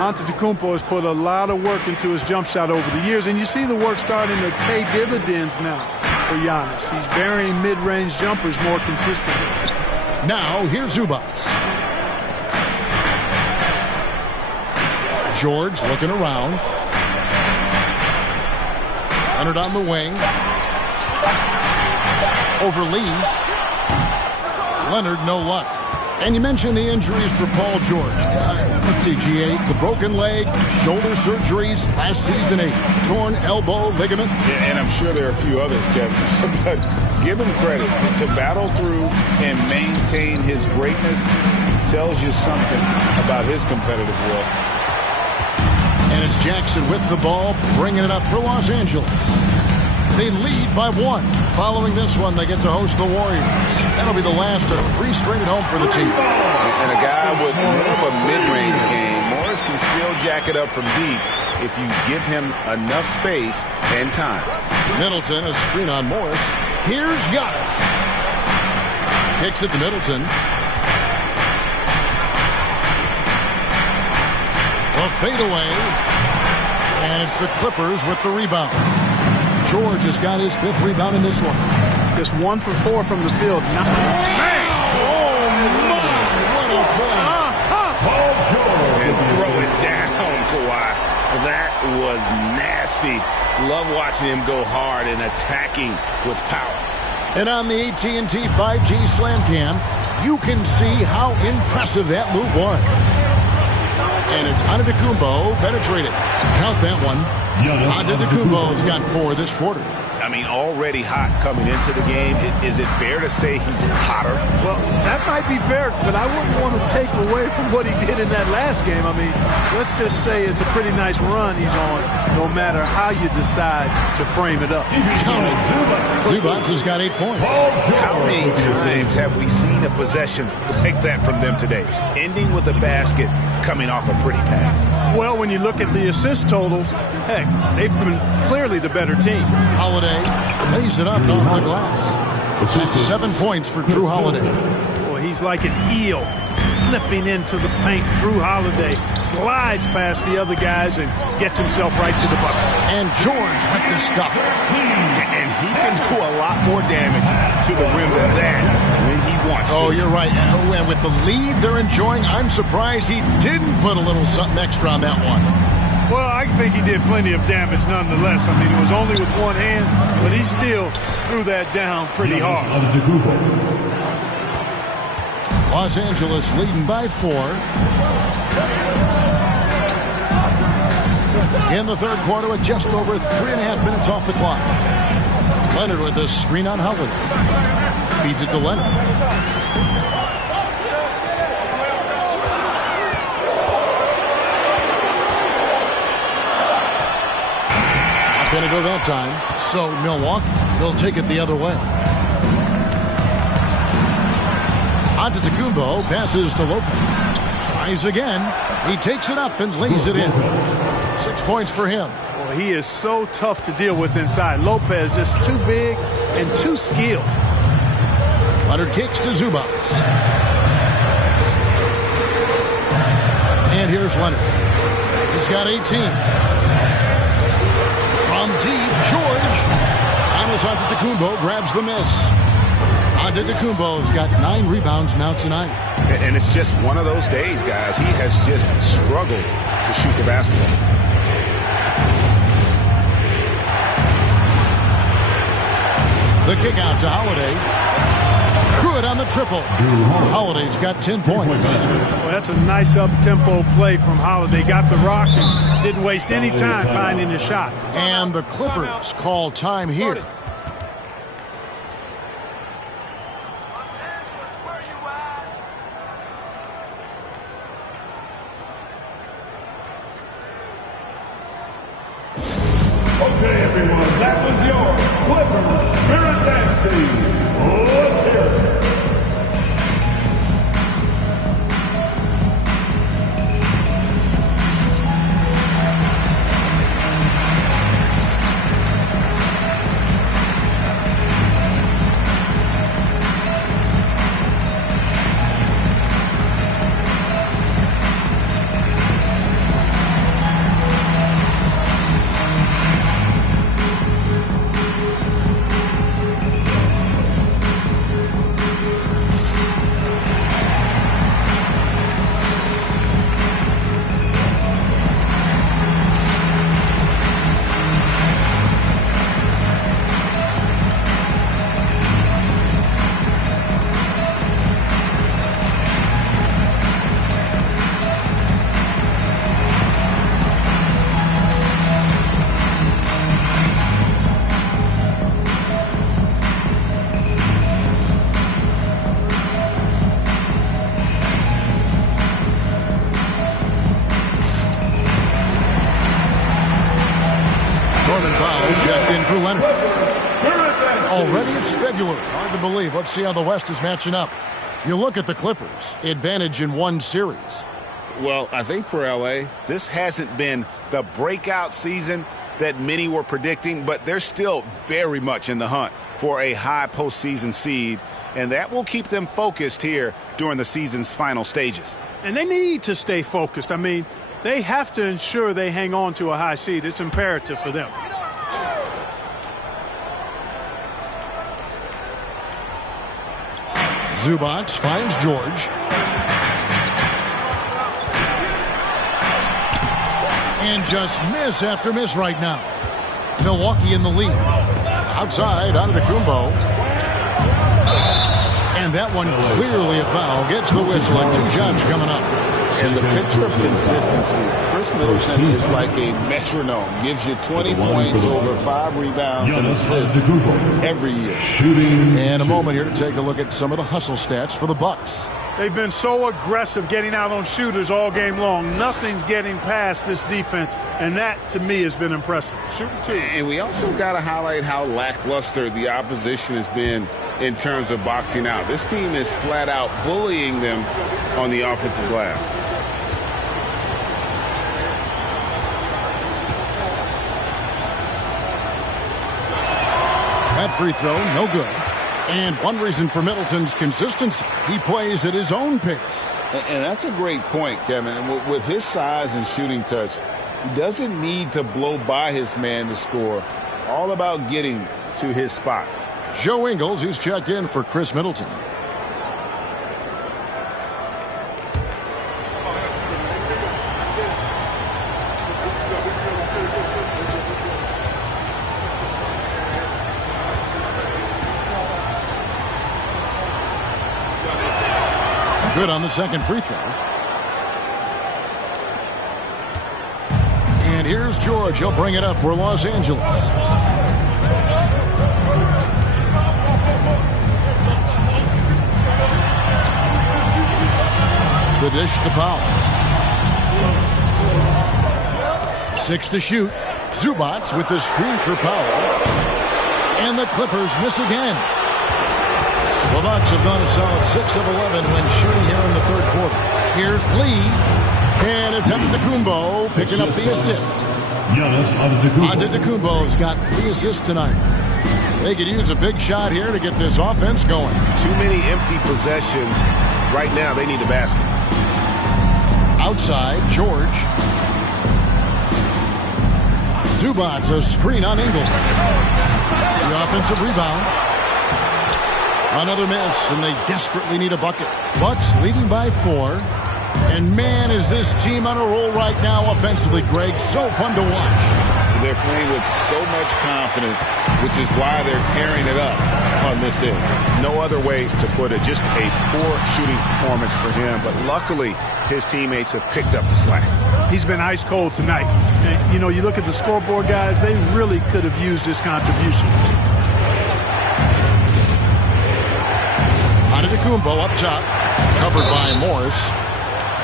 Antetokounmpo has put a lot of work into his jump shot over the years, and you see the work starting to pay dividends now for Giannis. He's burying mid-range jumpers more consistently. Now, here's Zubac. George looking around. Leonard on the wing. Over Lee. Leonard, no luck. And you mentioned the injuries for Paul George. Let's see, GA, the broken leg, shoulder surgeries, last season a torn elbow ligament. Yeah, and I'm sure there are a few others, Kevin. But give him credit. To battle through and maintain his greatness tells you something about his competitive will. And it's Jackson with the ball, bringing it up for Los Angeles. They lead by 1. Following this one, they get to host the Warriors. That'll be the last of 3 straight at home for the team. And a guy with more of a mid-range game. Morris can still jack it up from deep, if you give him enough space and time. Middleton, a screen on Morris. Here's Giannis. Kicks it to Middleton. The fadeaway. And it's the Clippers with the rebound. George has got his 5th rebound in this one. Just 1 for 4 from the field. Oh, my! What a play. Paul George. And throw it down, Kawhi. That was nasty. Love watching him go hard and attacking with power. And on the AT&T 5G Slam Cam, you can see how impressive that move was. And it's Antetokounmpo penetrated. Count that one. Antetokounmpo's got 4 this quarter. I mean, already hot coming into the game. Is it fair to say he's hotter? Well, that might be fair, but I wouldn't want to take away from what he did in that last game. I mean, let's just say it's a pretty nice run he's on, no matter how you decide to frame it up. Count it. Zubac has got 8 points. How many times have we seen a possession like that from them today? Ending with a basket, coming off a pretty pass. Well, when you look at the assist totals, heck, they've been clearly the better team. Holiday lays it up off the glass. That's 7 points for Drew Holiday. Boy, he's like an eel slipping into the paint. Drew Holiday glides past the other guys and gets himself right to the bucket. And George with the stuff. And he can do a lot more damage to the rim than that when he wants to. Oh, you're right. And with the lead they're enjoying, I'm surprised he didn't put a little something extra on that one. Well, I think he did plenty of damage nonetheless. I mean, it was only with one hand, but he still threw that down pretty hard. Los Angeles leading by 4. In the third quarter with just over 3.5 minutes off the clock. Leonard with the screen on Holiday. Feeds it to Leonard. Going to go that time, so Milwaukee will take it the other way. Antetokounmpo passes to Lopez. Tries again. He takes it up and lays it in. 6 points for him. Well, he is so tough to deal with inside. Lopez just too big and too skilled. Leonard kicks to Zubac. And here's Leonard. He's got 18. From deep, George. Giannis Antetokounmpo grabs the miss. Antetokounmpo's got 9 rebounds now tonight. And it's just one of those days, guys. He has just struggled to shoot the basketball. The kick out to Holiday. Good on the triple. Holiday's got 10 points. Well, that's a nice up-tempo play from Holiday. Got the rock and didn't waste any time finding the shot. And the Clippers call time here. Okay, everyone, that was your Clippers Spirit Dance Team. Let's hear it. Checked in for Leonard. Already it's February. Hard to believe. Let's see how the West is matching up. You look at the Clippers. Advantage in 1 series. Well, I think for L.A., this hasn't been the breakout season that many were predicting, but they're still very much in the hunt for a high postseason seed, and that will keep them focused here during the season's final stages. And they need to stay focused. I mean, they have to ensure they hang on to a high seed. It's imperative for them. Zubac finds George. And just miss after miss right now. Milwaukee in the lead. Outside, Antetokounmpo. And that one clearly a foul. Gets the whistle and 2 shots coming up. And the picture of consistency, Chris Middleton is like a metronome. Gives you 20 points, over 5 rebounds, and assists every year. And a moment here to take a look at some of the hustle stats for the Bucks. They've been so aggressive getting out on shooters all game long. Nothing's getting past this defense, and that, to me, has been impressive. Shooting 2. And we also got to highlight how lackluster the opposition has been in terms of boxing out. This team is flat out bullying them on the offensive glass. That free throw, no good. And one reason for Middleton's consistency, he plays at his own pace. And that's a great point, Kevin. And with his size and shooting touch, he doesn't need to blow by his man to score. All about getting to his spots. Joe Ingles, who's checked in for Chris Middleton. Good on the second free throw. And here's George. He'll bring it up for Los Angeles. The dish to Powell. 6 to shoot. Zubac with the screen for Powell. And the Clippers miss again. The Bucks have gone a solid 6 of 11 when shooting here in the third quarter. Here's Lee. And it's Antetokounmpo picking up the assist. Antetokounmpo's got 3 assists tonight. They could use a big shot here to get this offense going. Too many empty possessions. Right now, they need a basket. Outside, George. Zubac, a screen on Ingles. The offensive rebound. Another miss, and they desperately need a bucket. Bucks leading by 4. And man, is this team on a roll right now offensively, Greg. So fun to watch. They're playing with so much confidence, which is why they're tearing it up on this end. No other way to put it. Just a poor shooting performance for him. But luckily, his teammates have picked up the slack. He's been ice cold tonight. And, you know, you look at the scoreboard, guys, they really could have used this contribution. Antetokounmpo up top, covered by Morris.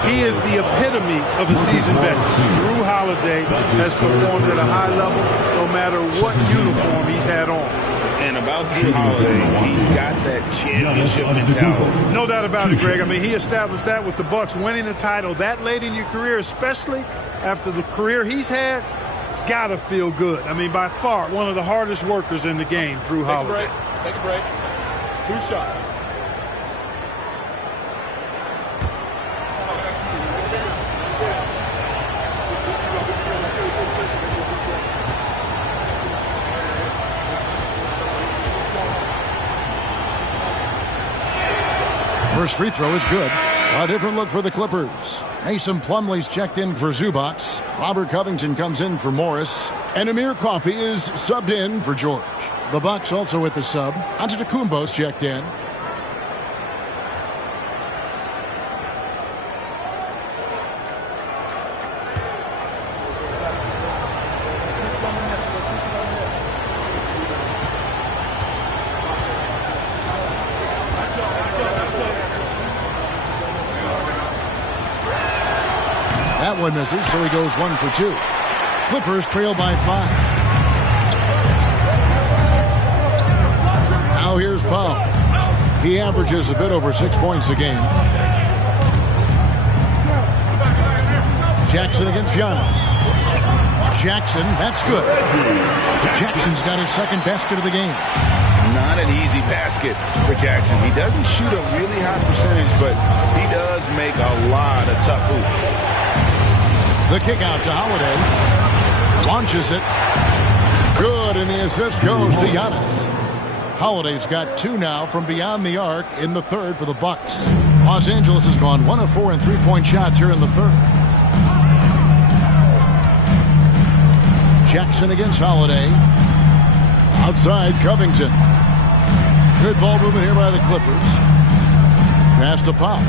He is the epitome of a seasoned vet. Jrue Holiday has performed at a high level no matter what uniform he's had on. And about Jrue Holiday, he's got that championship mentality. No doubt about it, Greg. I mean, he established that with the Bucks, winning a title that late in your career, especially after the career he's had. It's got to feel good. I mean, by far, one of the hardest workers in the game, Jrue Holiday. Take a break. 2 shots. First free throw is good. A different look for the Clippers. Mason Plumlee's checked in for Zubac. Robert Covington comes in for Morris. And Amir Coffey is subbed in for George. The Bucks also with the sub. Antetokounmpo's checked in. That one misses, so he goes 1 for 2. Clippers trail by 5. Now here's Powell. He averages a bit over 6 points a game. Jackson against Giannis. Jackson, that's good. Jackson's got his second basket of the game. Not an easy basket for Jackson. He doesn't shoot a really high percentage, but he does make a lot of tough hoops. The kick out to Holiday. Launches it. Good, and the assist goes to Giannis. Holiday's got 2 now from beyond the arc in the third for the Bucks. Los Angeles has gone 1 of 4 in three-point shots here in the third. Jackson against Holiday. Outside Covington. Good ball movement here by the Clippers. Pass to Pop.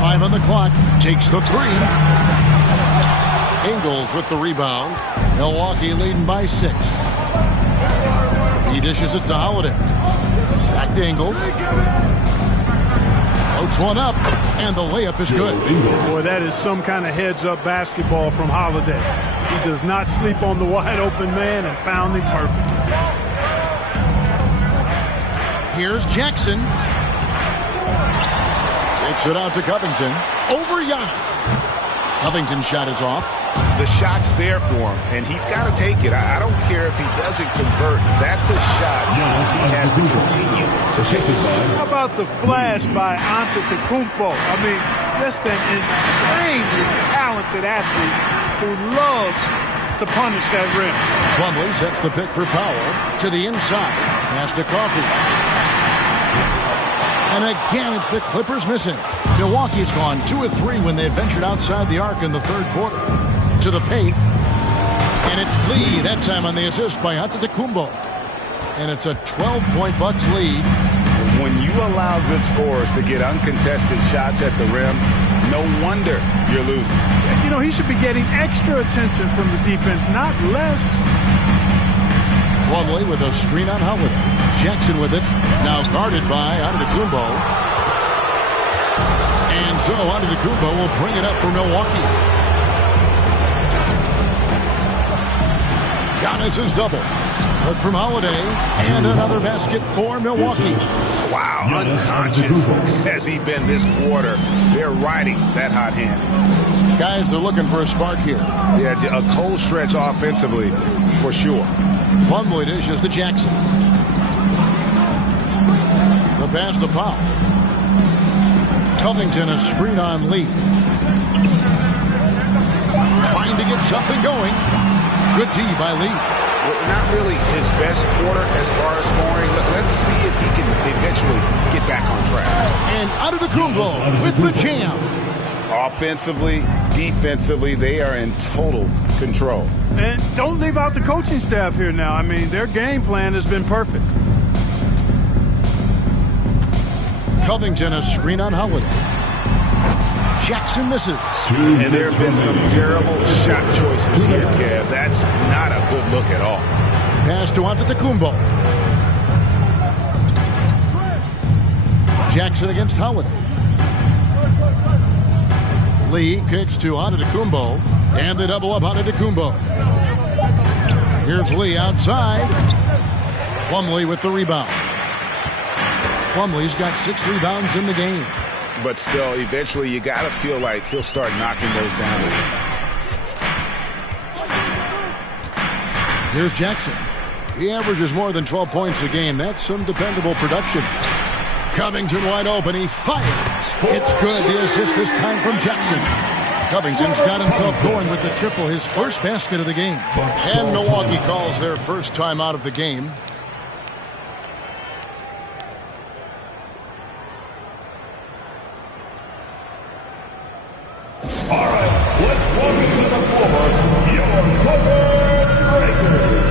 5 on the clock. Takes the 3. Ingles with the rebound. Milwaukee leading by 6. He dishes it to Holiday. Back to Ingles. Floats one up, and the layup is good. Boy, that is some kind of heads-up basketball from Holiday. He does not sleep on the wide-open man and found him perfect. Here's Jackson. Takes it out to Covington. Over Giannis. Covington's shot is off. The shot's there for him, and he's got to take it. I don't care if he doesn't convert. That's a shot he has to continue to take. How about the flash by Antetokounmpo? I mean, just an insanely talented athlete who loves to punish that rim. Plumlee sets the pick for Powell to the inside. Pass to Coffey. And again, it's the Clippers missing. Milwaukee's gone 2 of 3 when they ventured outside the arc in the third quarter. To the paint. And it's Lee, that time on the assist by Antetokounmpo. And it's a 12-point Bucks lead. When you allow good scorers to get uncontested shots at the rim, no wonder you're losing. You know, he should be getting extra attention from the defense, not less. Plumlee with a screen on Holiday. Jackson with it. Now guarded by Antetokounmpo. And so Antetokounmpo will bring it up for Milwaukee. Giannis is double. Look from Holiday. And another basket for Milwaukee. Wow, unconscious has he been this quarter. They're riding that hot hand. Guys are looking for a spark here. Yeah, a cold stretch offensively, for sure. Plumlee dishes to Jackson. The pass to Powell. Covington a screen on Lee. Trying to get something going. Good D by Lee. Well, not really his best quarter as far as scoring. Let's see if he can eventually get back on track. And Antetokounmpo with the jam. Offensively, defensively, they are in total control. And don't leave out the coaching staff here now. I mean, their game plan has been perfect. Covington a screen on Holiday. Jackson misses. And there have been some terrible shot choices here, Kev. That's not a good look at all. Pass to Antetokounmpo. Jackson against Holiday. Lee kicks to Antetokounmpo. And they double up Antetokounmpo. Here's Lee outside. Plumlee with the rebound. Plumlee's got 6 rebounds in the game. But still, eventually, you got to feel like he'll start knocking those down. Here's Jackson. He averages more than 12 points a game. That's some dependable production. Covington wide open. He fires. It's good. The assist this time from Jackson. Covington's got himself going with the triple, his first basket of the game. And Milwaukee calls their first time out of the game. All right, let's welcome to the floor your Clipper Breakers.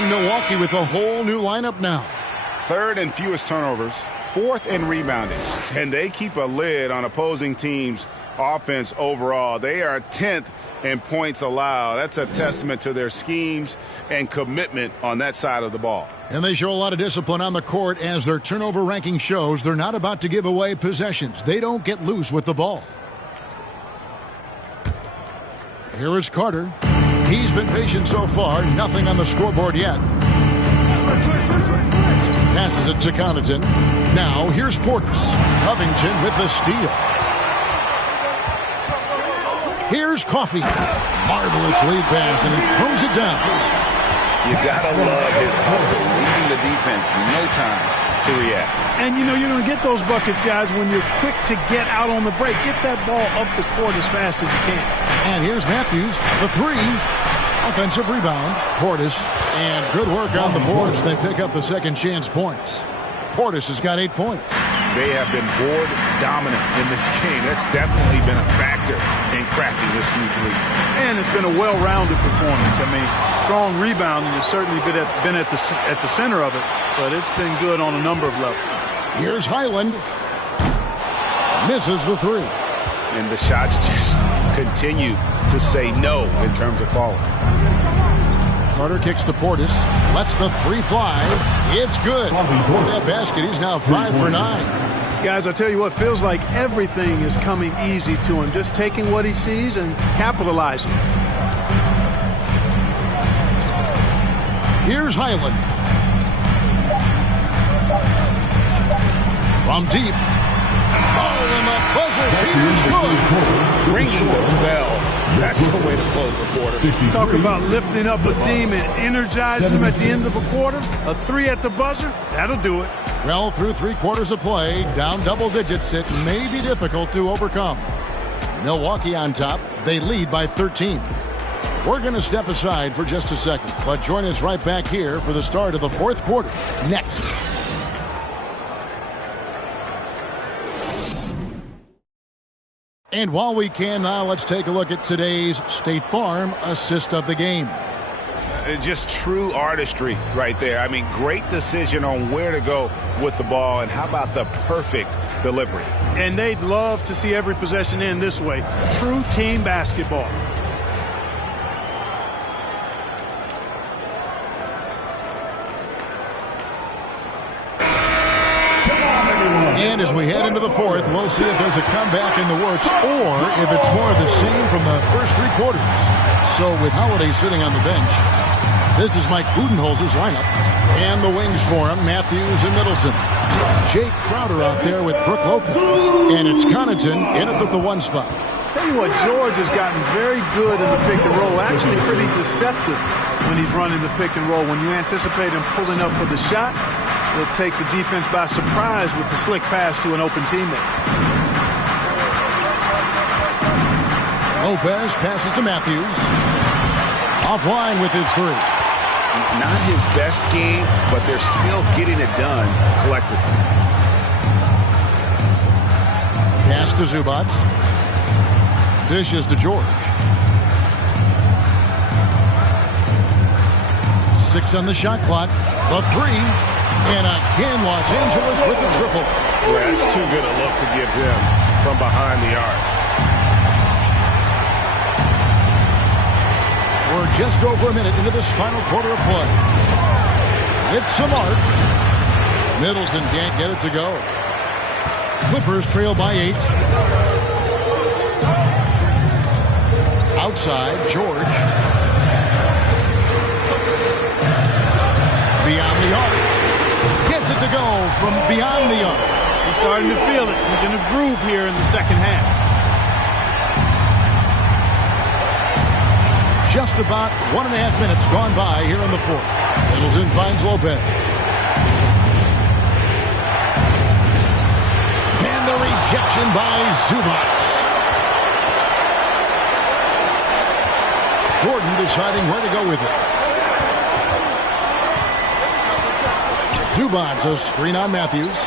And Milwaukee with a whole new lineup now. Third and fewest turnovers, fourth in rebounding. And they keep a lid on opposing teams' offense overall. They are 10th in points allowed. That's a testament to their schemes and commitment on that side of the ball. And they show a lot of discipline on the court, as their turnover ranking shows. They're not about to give away possessions. They don't get loose with the ball. Here is Carter. He's been patient so far. Nothing on the scoreboard yet. Passes it to Connaughton. Now here's Portis. Covington with the steal. Here's Coffey. Marvelous lead pass, and he throws it down. You gotta love his hustle, leading the defense, no time to react. And you know you're going to get those buckets, guys, when you're quick to get out on the break. Get that ball up the court as fast as you can. And here's Matthews, the three. Offensive rebound. Portis, and good work on the boards. They pick up the second chance points. Portis has got 8 points. They have been board dominant in this game. That's definitely been a factor in cracking this huge lead. And it's been a well-rounded performance. I mean, strong rebounding has certainly been at the center of it, but it's been good on a number of levels. Here's Highland. Misses the three. And the shots just continue to say no in terms of falling. Carter kicks to Portis. Lets the three fly. It's good. With that basket, he's now 5 for 9. Guys, I tell you what, feels like everything is coming easy to him. Just taking what he sees and capitalizing. Here's Highland. From deep. Oh, and the buzzer beater's good. Ringing the bell. That's the way to close the quarter. Talk about lifting up a team and energizing them at the end of a quarter. A three at the buzzer, that'll do it. Well, through 3 quarters of play, down double digits, it may be difficult to overcome. Milwaukee on top. They lead by 13. We're going to step aside for just a second, but join us right back here for the start of the 4th quarter. Next. And while we can now, let's take a look at today's State Farm assist of the game. Just true artistry right there. I mean, great decision on where to go with the ball, and how about the perfect delivery? And they'd love to see every possession end this way. True team basketball. And as we head into the 4th, we'll see if there's a comeback in the works or if it's more of the same from the first 3 quarters. So with Holiday sitting on the bench, this is Mike Budenholzer's lineup. And the wings for him, Matthews and Middleton. Jake Crowder out there with Brook Lopez. And it's Connaughton in at the 1 spot. Tell you what, George has gotten very good in the pick and roll. Actually pretty deceptive when he's running the pick and roll. When you anticipate him pulling up for the shot, he'll take the defense by surprise with the slick pass to an open teammate. Lopez passes to Matthews. Offline with his 3. Not his best game, but they're still getting it done collectively. Pass to Zubac. Dishes to George. 6 on the shot clock. The 3. And again, Los Angeles with the triple. Yeah, that's too good a look to give him from behind the arc. We're just over a minute into this final quarter of play. With some arc. Middleton can't get it to go. Clippers trail by 8. Outside, George. Beyond the arc. Gets it to go from beyond the arc. He's starting to feel it. He's in a groove here in the second half. Just about 1.5 minutes gone by here in the 4th. Middleton finds Lopez. And the rejection by Zubac. Gordon deciding where to go with it. Zubac, a screen on Matthews.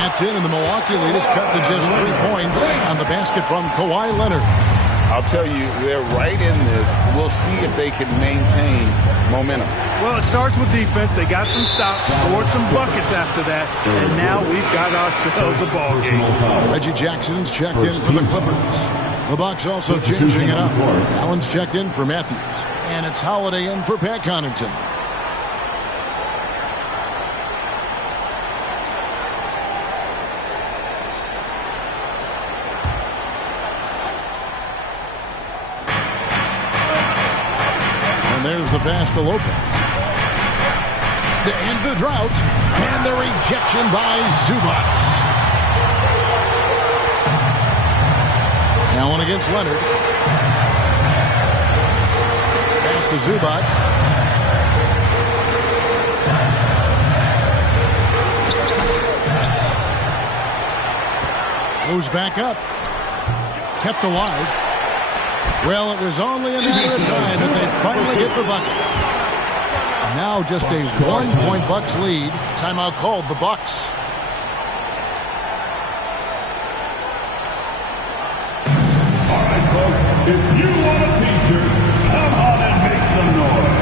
That's in, and the Milwaukee lead is cut to just 3 points on the basket from Kawhi Leonard. I'll tell you, they're right in this. We'll see if they can maintain momentum. Well, it starts with defense. They got some stops, scored some buckets after that, and now we've got ourselves a ball game. Reggie Jackson's checked in for the Clippers. The Bucks also changing it up. Allen's checked in for Matthews, and it's Holiday in for Pat Connaughton. There's the pass to Lopez. To end the drought, and the rejection by Zubac. Allen against Leonard. Pass to Zubac. Moves back up. Kept alive. Well, it was only a matter of time that they finally get the bucket. Now just a 1-point Bucks lead. Timeout called the Bucks. All right, folks, if you want a t-shirt, come on and make some noise.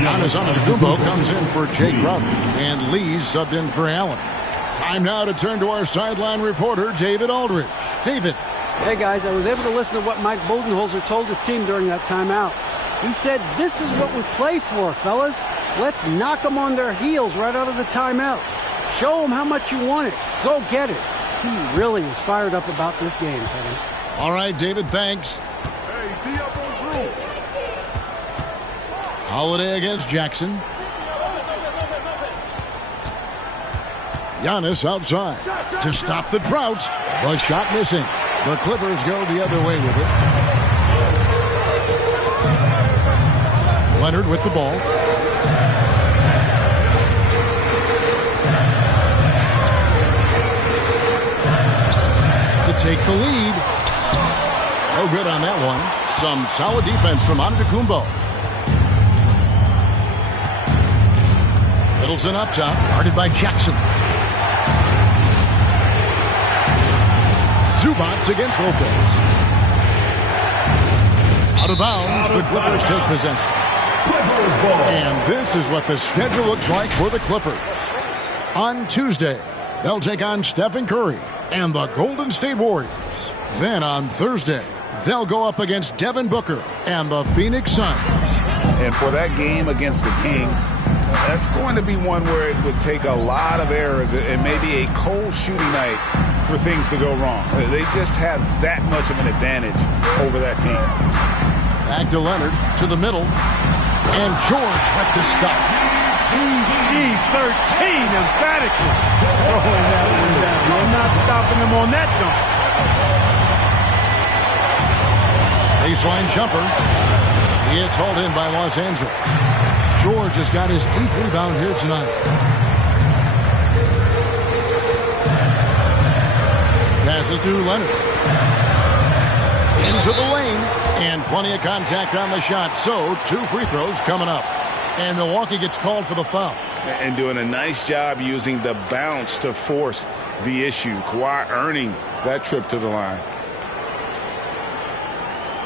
Giannis Antetokounmpo comes in for Jay Crowder, and Lee's subbed in for Allen. Time now to turn to our sideline reporter, David Aldridge. David. Hey, guys, I was able to listen to what Mike Budenholzer told his team during that timeout. He said, this is what we play for, fellas. Let's knock them on their heels right out of the timeout. Show them how much you want it. Go get it. He really is fired up about this game, Kevin. All right, David, thanks. Hey, D up on group. Holiday against Jackson. Giannis outside to stop the drought. The shot missing. The Clippers go the other way with it. Leonard with the ball. To take the lead. No good on that one. Some solid defense from Antetokounmpo. Middleton up top, guarded by Jackson. Zubac against Lopez. Out of bounds, the Clippers take possession. And this is what the schedule looks like for the Clippers. On Tuesday, they'll take on Stephen Curry and the Golden State Warriors. Then on Thursday, they'll go up against Devin Booker and the Phoenix Suns. And for that game against the Kings, that's going to be one where it would take a lot of errors and maybe a cold shooting night for things to go wrong. They just have that much of an advantage over that team. Back to Leonard, to the middle, and George with the stuff. PG-13 emphatically throwing that one down. They're not stopping him on that dunk. Baseline jumper. He gets hauled in by Los Angeles. George has got his 8th rebound here tonight. Passes to Leonard. Into the lane. And plenty of contact on the shot. So, 2 free throws coming up. And Milwaukee gets called for the foul. And doing a nice job using the bounce to force the issue. Kawhi earning that trip to the line.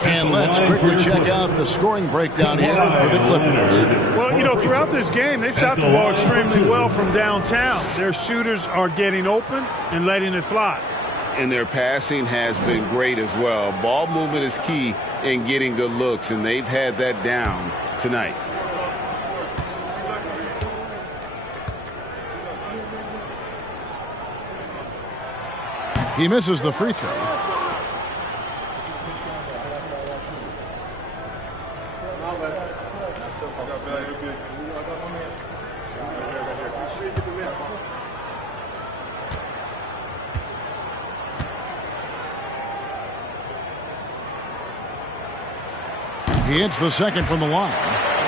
And let's quickly check out the scoring breakdown here for the Clippers. Well, you know, throughout this game, they've shot the ball extremely well from downtown. Their shooters are getting open and letting it fly. And their passing has been great as well. Ball movement is key in getting good looks, and they've had that down tonight. He misses the free throw. He hits the second from the line.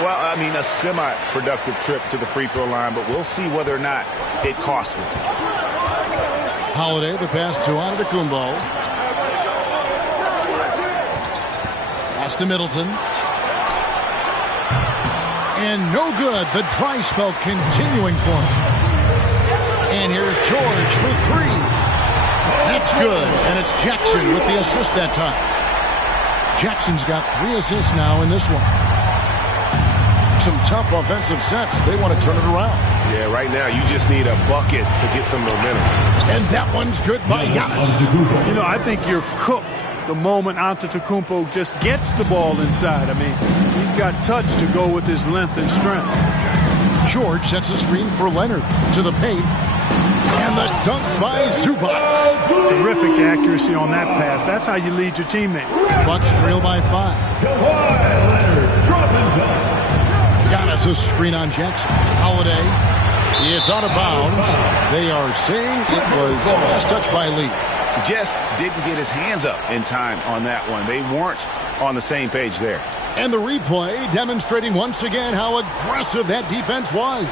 Well, I mean, a semi-productive trip to the free throw line, but we'll see whether or not it costs him. Holiday, the pass to Antetokounmpo. Pass to Middleton. And no good. The dry spell continuing for him. And here's George for three. That's good. And it's Jackson with the assist that time. Jackson's got 3 assists now in this one. Some tough offensive sets. They want to turn it around. Yeah, right now you just need a bucket to get some momentum. And that one's good by Giannis. You know, I think you're cooked the moment Antetokounmpo just gets the ball inside. I mean, he's got touch to go with his length and strength. George sets a screen for Leonard to the paint. And the dunk by Zubac. Terrific accuracy on that pass. That's how you lead your teammate. Bucks trail by 5. Giannis a screen on Jackson. Holiday. It's out of bounds. They are saying it was last touch by Lee. Just didn't get his hands up in time on that one. They weren't on the same page there. And the replay demonstrating once again how aggressive that defense was.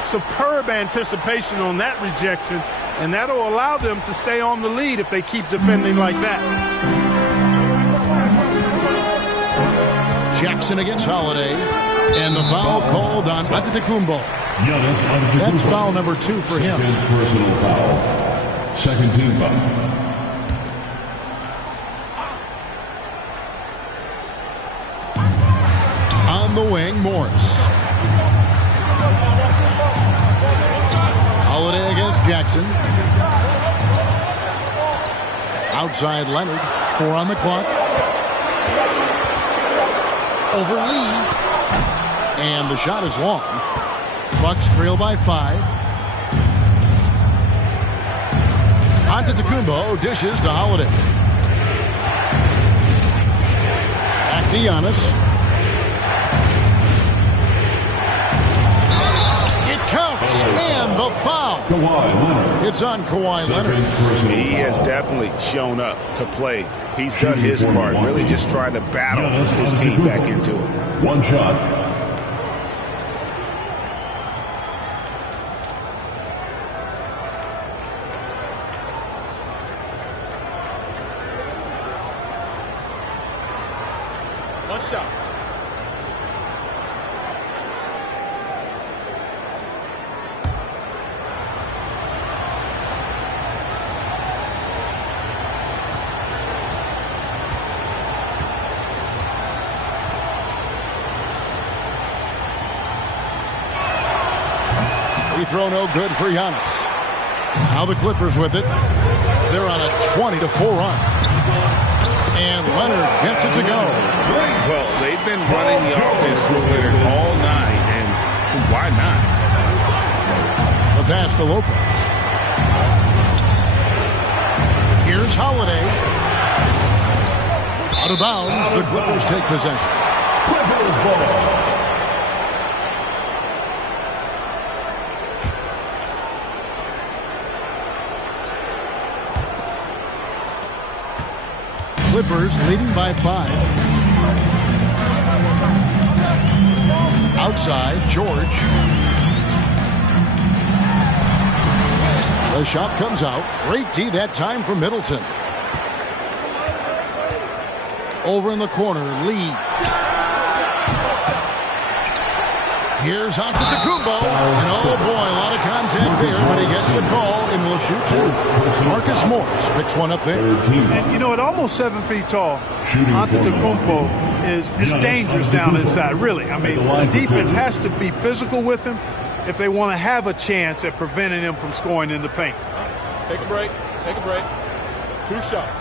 Superb anticipation on that rejection, and that'll allow them to stay on the lead if they keep defending like that. Jackson against Holiday, and the foul called on Antetokounmpo. That's foul number 2 for him. Personal foul. Second team foul. On the wing, Morris. Holiday against Jackson. Outside Leonard. 4 on the clock. Over Lee. And the shot is long. Bucks trail by 5. Antetokounmpo dishes to Holiday. Back to Giannis. Counts, and the foul. It's on Kawhi Leonard. He has definitely shown up to play. He's done his part, really just trying to battle his team back into it. One shot. One shot. Free throw no good for Giannis. Now the Clippers with it. They're on a 20-4 run. And Leonard gets it to go. Well, they've been running the offense through Leonard all night, and why not? The pass to Lopez. Here's Holiday. Out of bounds, the Clippers take possession. Clippers ball. Clippers leading by 5. Outside, George. The shot comes out. Great D that time from Middleton. Over in the corner, Lee. Here's Antetokounmpo, and oh boy, a lot of contact there, but he gets the call and will shoot two. Marcus Morris picks one up there. And you know, at almost 7 feet tall, Antetokounmpo is dangerous down inside, really. I mean, the defense has to be physical with him if they want to have a chance at preventing him from scoring in the paint. Take a break. Take a break. 2 shots.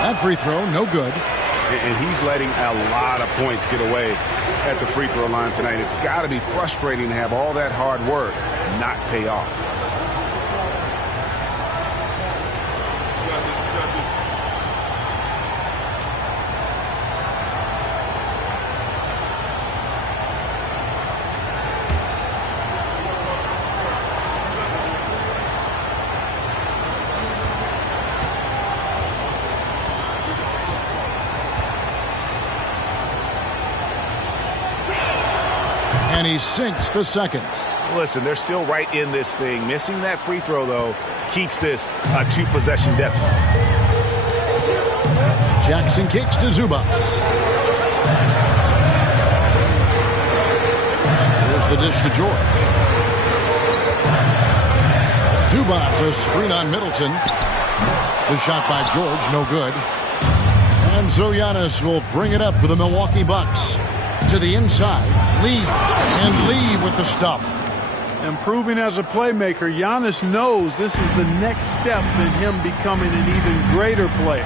That free throw, no good. And he's letting a lot of points get away at the free throw line tonight. It's got to be frustrating to have all that hard work not pay off. And he sinks the second. Listen, they're still right in this thing. Missing that free throw, though, keeps this a 2-possession deficit. Jackson kicks to Zubac. Here's the dish to George. Zubac, a screen on Middleton. The shot by George, no good. And so Giannis will bring it up for the Milwaukee Bucks. To the inside, Lee, and Lee with the stuff. Improving as a playmaker, Giannis knows this is the next step in him becoming an even greater player.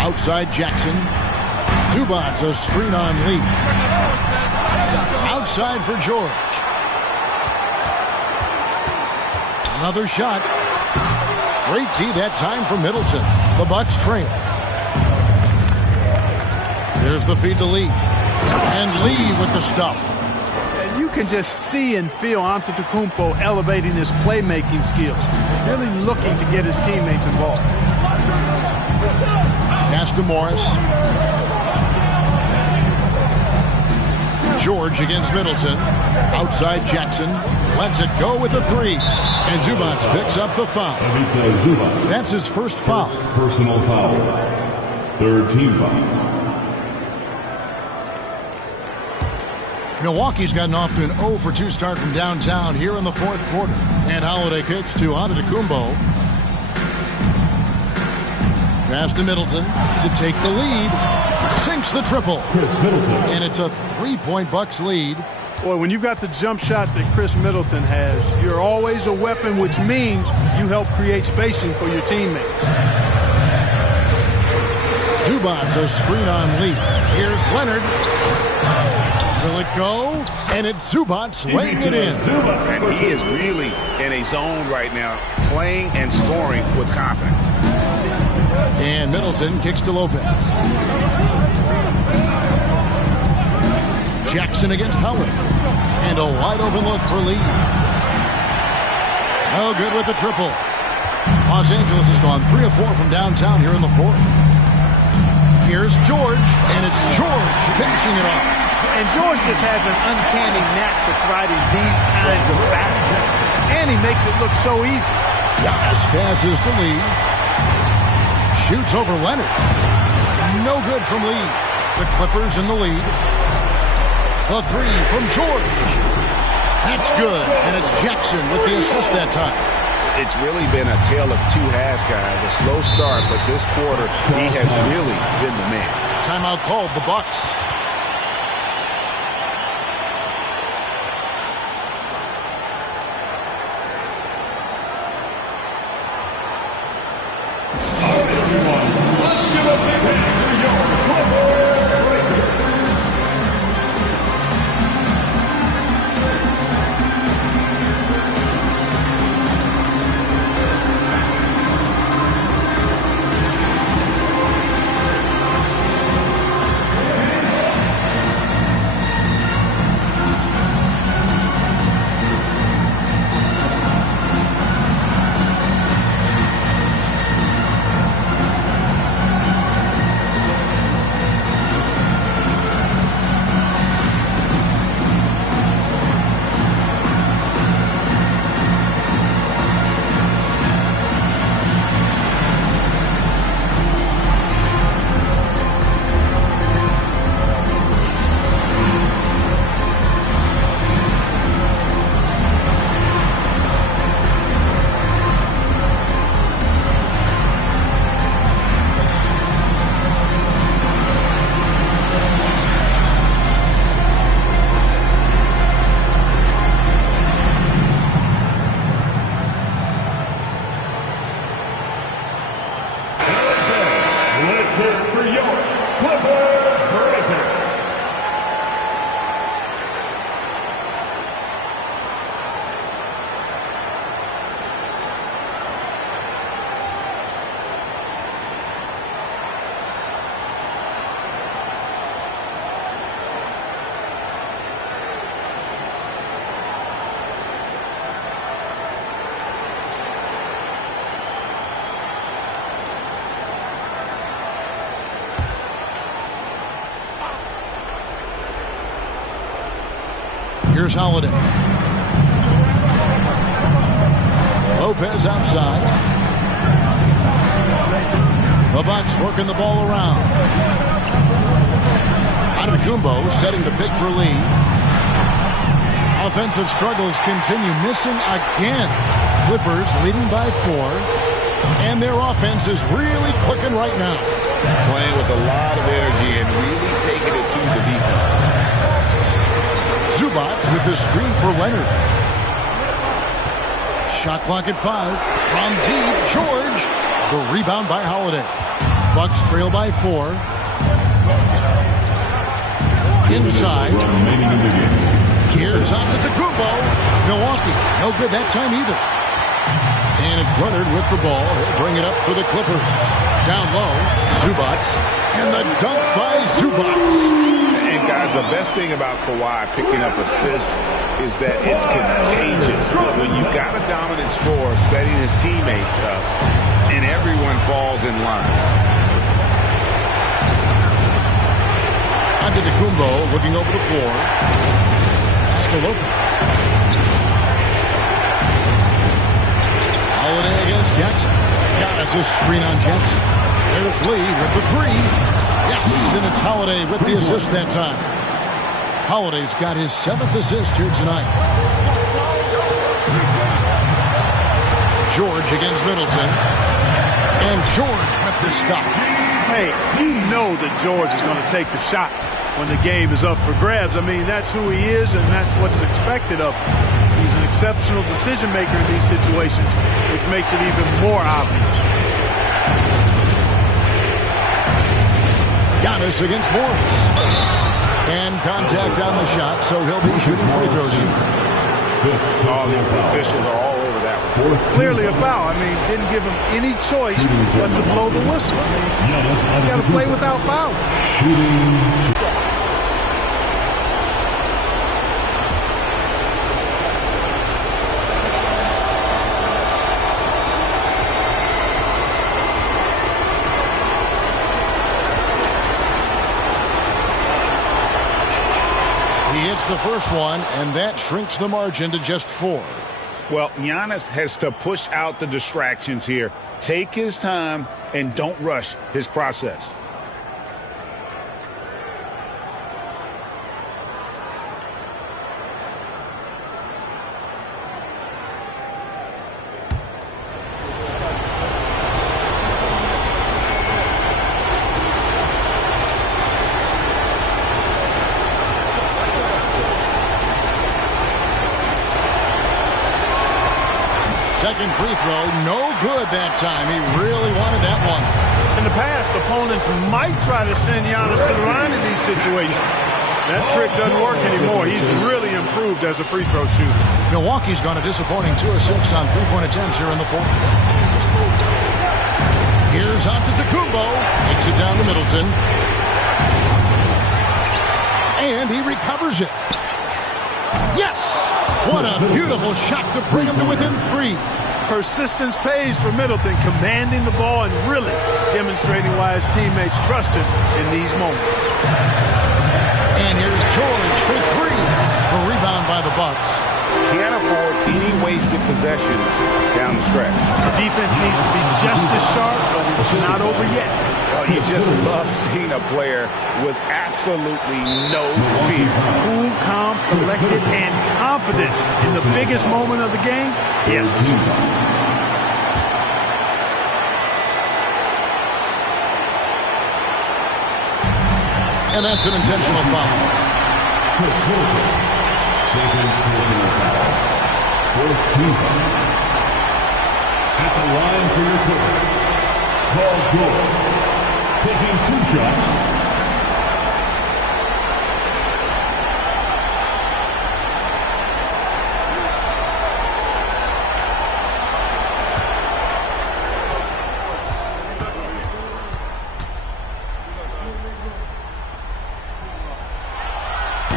Outside Jackson. Zubac, a screen on Lee. Outside for George. Another shot. Great D that time for Middleton. The Bucks trail. There's the feed to Lee. And Lee with the stuff. And you can just see and feel Antetokounmpo elevating his playmaking skills. Really looking to get his teammates involved. Pass to Morris. George against Middleton. Outside Jackson. Lets it go with a three. And Zubac picks up the foul. That's his first foul. Personal foul. Third team foul. Milwaukee's gotten off to an 0-for-2 start from downtown here in the fourth quarter. And Holiday kicks to Antetokounmpo. Pass to Middleton to take the lead. Sinks the triple. And it's a 3-point Bucks lead. Boy, when you've got the jump shot that Chris Middleton has, you're always a weapon, which means you help create spacing for your teammates. Zubac, a screen on Lee. Here's Leonard. Will it go? And it's Zubac laying it in. And he is really in a zone right now, playing and scoring with confidence. And Middleton kicks to Lopez. Jackson against Howard. And a wide open look for Lee. No good with the triple. Los Angeles has gone 3 of 4 from downtown here in the fourth. Here's George, and it's George finishing it off. And George just has an uncanny knack for providing these kinds of baskets. And he makes it look so easy. Giannis passes to Lee. Shoots over Leonard. No good from Lee. The Clippers in the lead. The three from George. That's good. And it's Jackson with the assist that time. It's really been a tale of two halves, guys. A slow start, but this quarter, he has really been the man. Timeout called, the Bucks. Here's Holiday. Lopez outside. The Bucks working the ball around. Antetokounmpo setting the pick for Lee. Offensive struggles continue. Missing again. Clippers leading by 4. And their offense is really clicking right now. Playing with a lot of energy and really taking it to the defense. Zubac with the screen for Leonard. Shot clock at 5. From deep, George. The rebound by Holiday. Bucks trail by 4. Inside. Here's Antetokounmpo. Milwaukee. No good that time either. And it's Leonard with the ball. He'll bring it up for the Clippers. Down low, Zubac. And the dunk by Zubac. And guys, the best thing about Kawhi picking up assists is that it's contagious. When you've got a dominant scorer setting his teammates up, and everyone falls in line. Antetokounmpo looking over the floor. Pass to Lopez. Holiday against Jackson. Giannis a screen on Jackson. There's Lee with the 3. Yes, and it's Holiday with the assist that time. Holiday's got his 7th assist here tonight. George against Middleton. And George with the stuff. Hey, you know that George is going to take the shot when the game is up for grabs. I mean, that's who he is, and that's what's expected of him. He's an exceptional decision maker in these situations, which makes it even more obvious. Giannis against Morris. And contact on the shot, so he'll be shooting free throws here. All the officials are all over that one. Clearly a foul. I mean, didn't give him any choice but to blow the whistle. I mean, you got to play without fouling. The first one, and that shrinks the margin to just 4. Well, Giannis has to push out the distractions here. Take his time and don't rush his process. Second free throw, no good that time. He really wanted that one. In the past, opponents might try to send Giannis to the line in these situations. That trick doesn't work anymore. He's really improved as a free throw shooter. Milwaukee's gone a disappointing 2 of 6 on three-point attempts here in the 4th. Here's Antetokounmpo. Takes it down to Middleton. And he recovers it. Yes! What a beautiful shot to bring him to within 3. Persistence pays for Middleton, commanding the ball and really demonstrating why his teammates trust him in these moments. And here's George for 3. The rebound by the Bucks. Can't afford any wasted possessions down the stretch. The defense needs to be just as sharp, but it's not over yet. You just love seeing a player with absolutely no fear. Cool, calm, collected, and confident in the biggest moment of the game. Yes. And that's an intentional foul. Second personal foul. 4th team foul. At the line for your Clippers, Paul George. Taking 2 shots.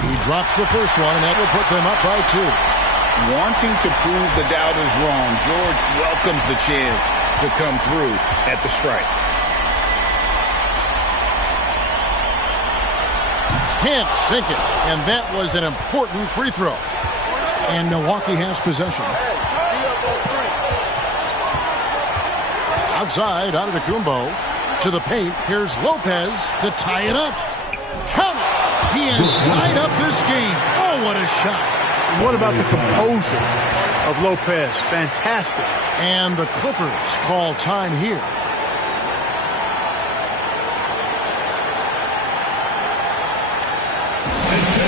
He drops the first one, and that will put them up by 2. Wanting to prove the doubters wrong, George welcomes the chance to come through at the strike. can't sink it. And that was an important free throw. And Milwaukee has possession. Outside, Antetokounmpo to the paint. Here's Lopez to tie it up. Count it. He has tied up this game. Oh, what a shot. What about the composure of Lopez? Fantastic. And the Clippers call time here.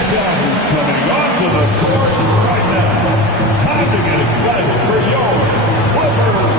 Coming onto the court right now. Time to get excited for your Clippers.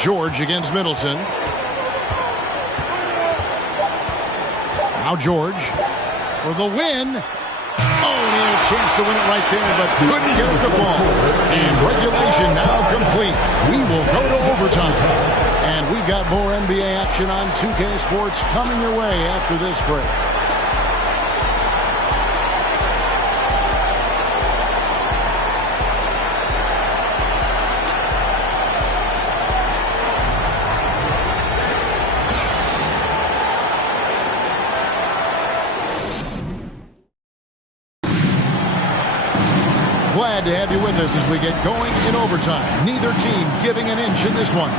George against Middleton. Now George for the win. Oh, he had a chance to win it right there, but couldn't get it to fall. And regulation now complete. We will go to overtime. And we got more NBA action on 2K Sports coming your way after this break. Glad to have you with us as we get going in overtime. Neither team giving an inch in this one. A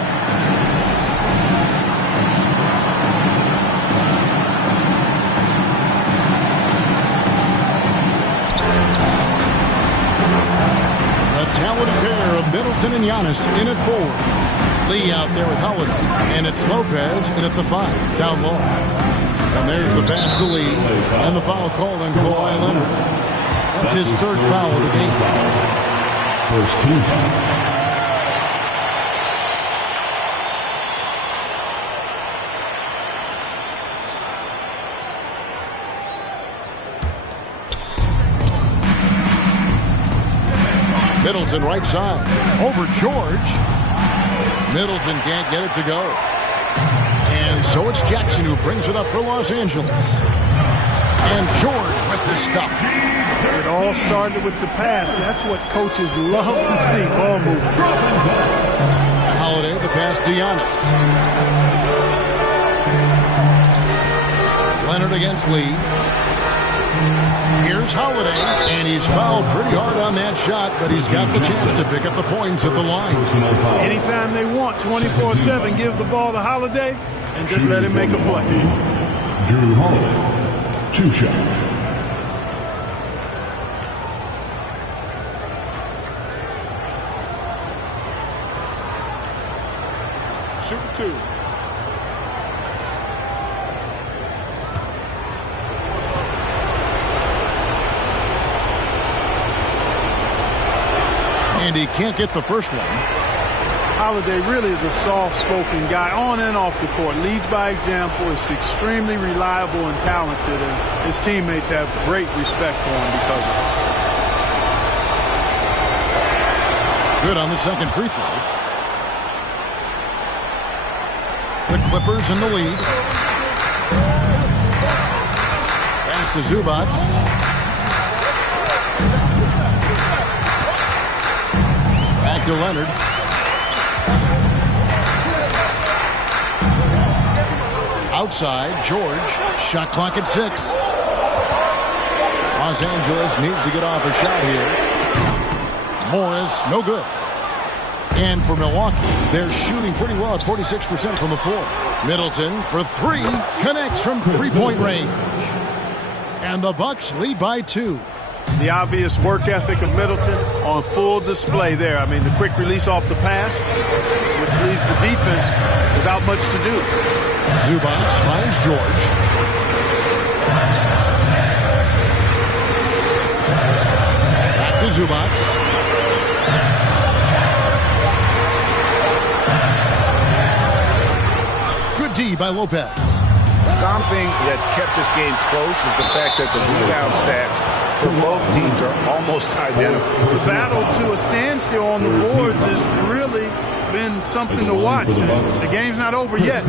talented pair of Middleton and Giannis in at forward. Lee out there with Holiday. And it's Lopez in at the 5, down low. And there's the pass to Lee. And the foul called on Kawhi Leonard. That's his third foul of the game. First team foul. Middleton right side. Over George. Middleton can't get it to go. And so it's Jackson who brings it up for Los Angeles. And George with the stuff. It all started with the pass. That's what coaches love to see, ball movement. Holiday, the pass to Giannis. Leonard against Lee. Here's Holiday, and he's fouled pretty hard on that shot, but he's got the chance to pick up the points at the line. Anytime they want, 24/7, give the ball to Holiday and just let him make a play. Drew Holiday, 2 shots. Shoot 2. And he can't get the first one. Holiday really is a soft-spoken guy on and off the court. Leads by example, is extremely reliable and talented, and his teammates have great respect for him because of it. Good on the second free throw. The Clippers in the lead. Pass to Zubac. Back to Leonard. Outside, George. Shot clock at 6. Los Angeles needs to get off a shot here. Morris, no good. And for Milwaukee, they're shooting pretty well at 46% from the floor. Middleton for 3, connects from three-point range. And the Bucks lead by 2. The obvious work ethic of Middleton on full display there. I mean, the quick release off the pass, which leaves the defense without much to do. Zubac finds George. Back to Zubac. Good D by Lopez. Something that's kept this game close is the fact that the rebound stats for both teams are almost identical. The battle to a standstill on the boards has really been something to watch. The game's not over yet.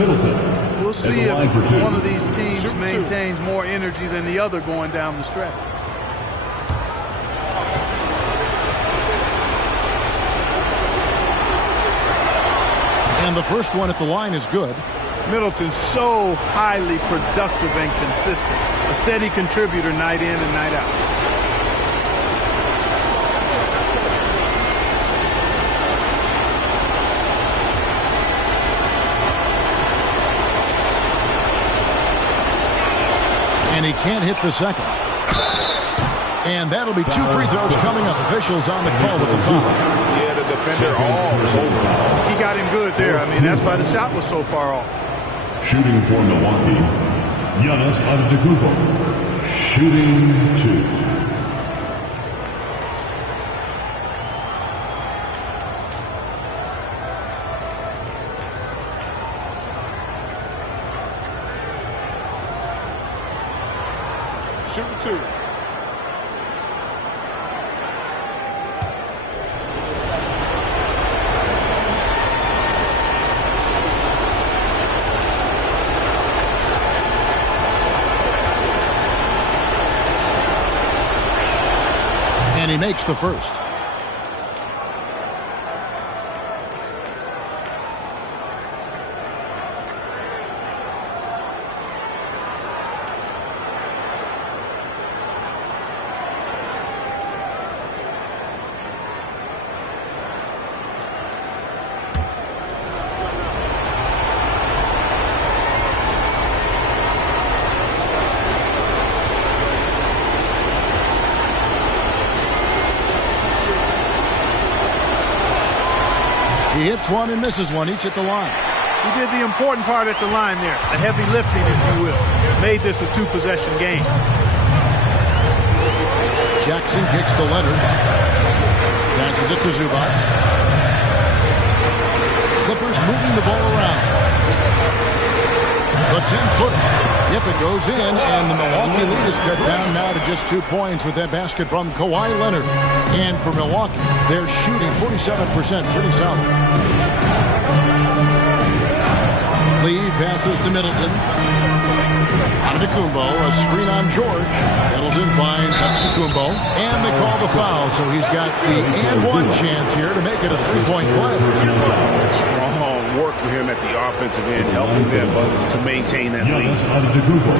We'll see if one of these teams maintains more energy than the other going down the stretch. And the first one at the line is good. Middleton's so highly productive and consistent. A steady contributor night in and night out. And he can't hit the second. And that'll be 2 free throws coming up. Officials on the call with the foul. Yeah, the defender all over. He got him good there. I mean, that's why the shot was so far off. Shooting for Milwaukee, Giannis Antetokounmpo. Shooting 2. Shooting 2. And he makes the first. He hits one and misses one, each at the line. He did the important part at the line there, the heavy lifting, if you will. Made this a 2-possession game. Jackson kicks to Leonard. Passes it to Zubac. Clippers moving the ball around. The 10-footer. Yep, it goes in, and the Milwaukee lead is cut down now to just 2 points with that basket from Kawhi Leonard. And for Milwaukee, they're shooting 47%, pretty solid. Lee passes to Middleton. Antetokounmpo, a screen on George. Middleton finds Antetokounmpo, and they call the foul, so he's got the and-one chance here to make it a 3-point play. Strong work for him at the offensive end, helping them to maintain that lead. Giannis Antetokounmpo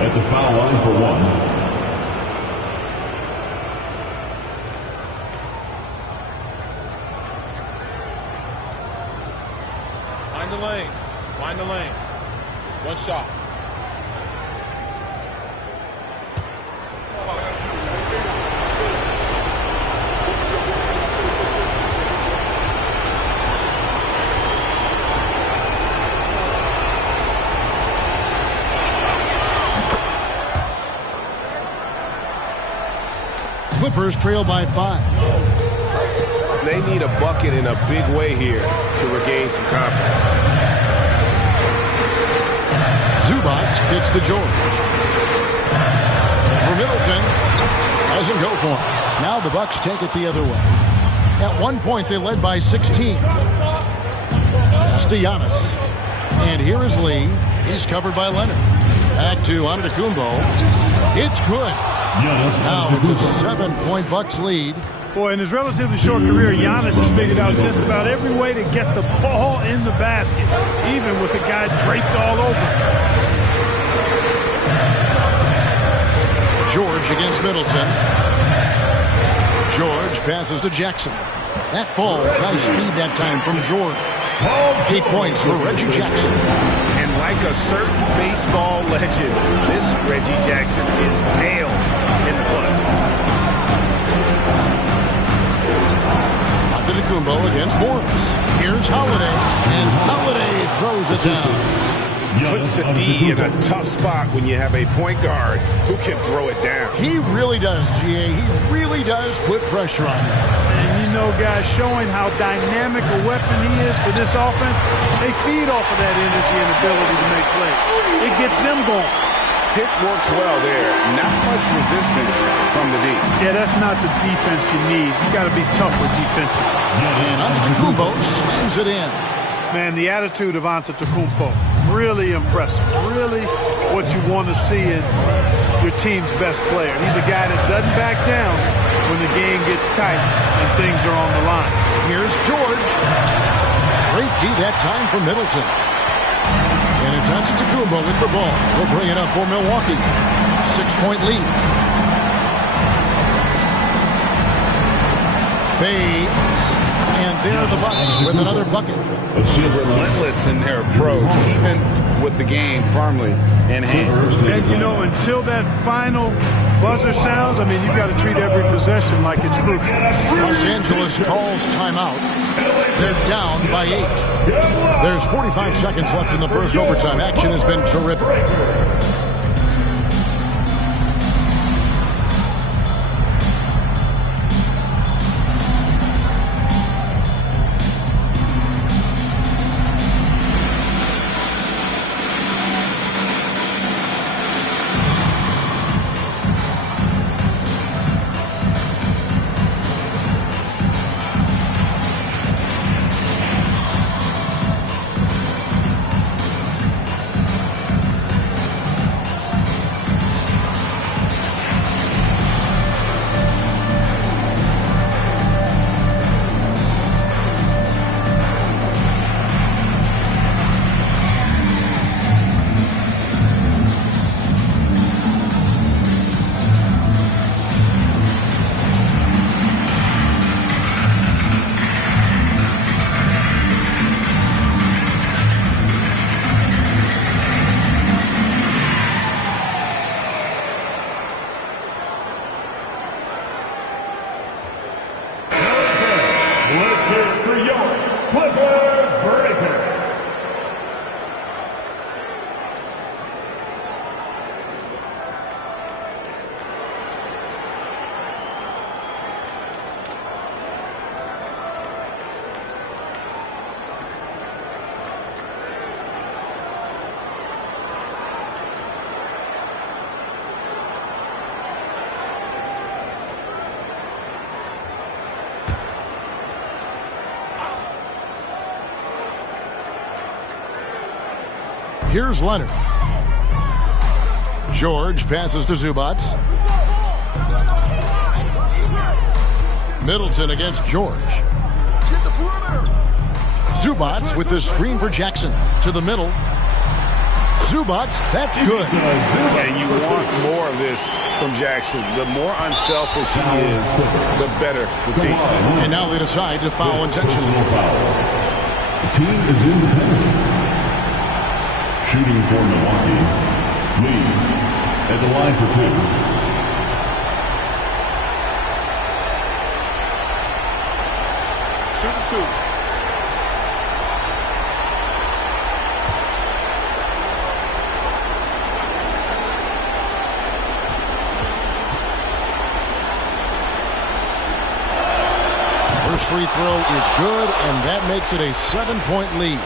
at the foul line for 1. Find the lanes. Find the lanes. One shot. Clippers trail by 5. They need a bucket in a big way here to regain some confidence. Zubac kicks to George. For Middleton. Doesn't go for him. Now the Bucks take it the other way. At one point, they led by 16. Pass to Giannis. And here is Lee. He's covered by Leonard. Back to Antetokounmpo. It's good. Now it's a 7-point Bucks lead. Boy, in his relatively short career, Giannis has figured out just about every way to get the ball in the basket, even with the guy draped all over. George against Middleton. George passes to Jackson. That falls. Nice speed that time from George. 8 points for Reggie Jackson. And like a certain baseball legend, this Reggie Jackson is nailed in the clutch. Antetokounmpo against Morris. Here's Holiday, and Holiday throws it down. Puts the D in a tough spot when you have a point guard who can throw it down. He really does, GA. He really does put pressure on him. And you know, guys, showing how dynamic a weapon he is for this offense, they feed off of that energy and ability to make plays. It gets them going. Pick works well there. Not much resistance from the D. Yeah, that's not the defense you need. You got to be tougher defensively. And Antetokounmpo slams it in. Man, the attitude of Antetokounmpo, really impressive. Really what you want to see in your team's best player. He's a guy that doesn't back down when the game gets tight and things are on the line. Here's George. Great D that time for Middleton. And it's Antetokounmpo with the ball. He'll bring it up for Milwaukee. 6-point lead. Fades. And there are the Bucks with another bucket. Relentless in their approach, even with the game firmly in hand. And, you know, until that final buzzer sounds, I mean, you've got to treat every possession like it's crucial. Los Angeles calls timeout. They're down by 8. There's 45 seconds left in the first overtime. Action has been terrific. Here's Leonard. George passes to Zubac. Middleton against George. Zubac with the screen for Jackson. To the middle. Zubac, that's good. And you want more of this from Jackson. The more unselfish he is, the better the team. And now they decide to foul intentionally. The team is in the penalty. Shooting for Milwaukee, Lee at the line for 2. Shooting 2. First free throw is good, and that makes it a 7-point lead.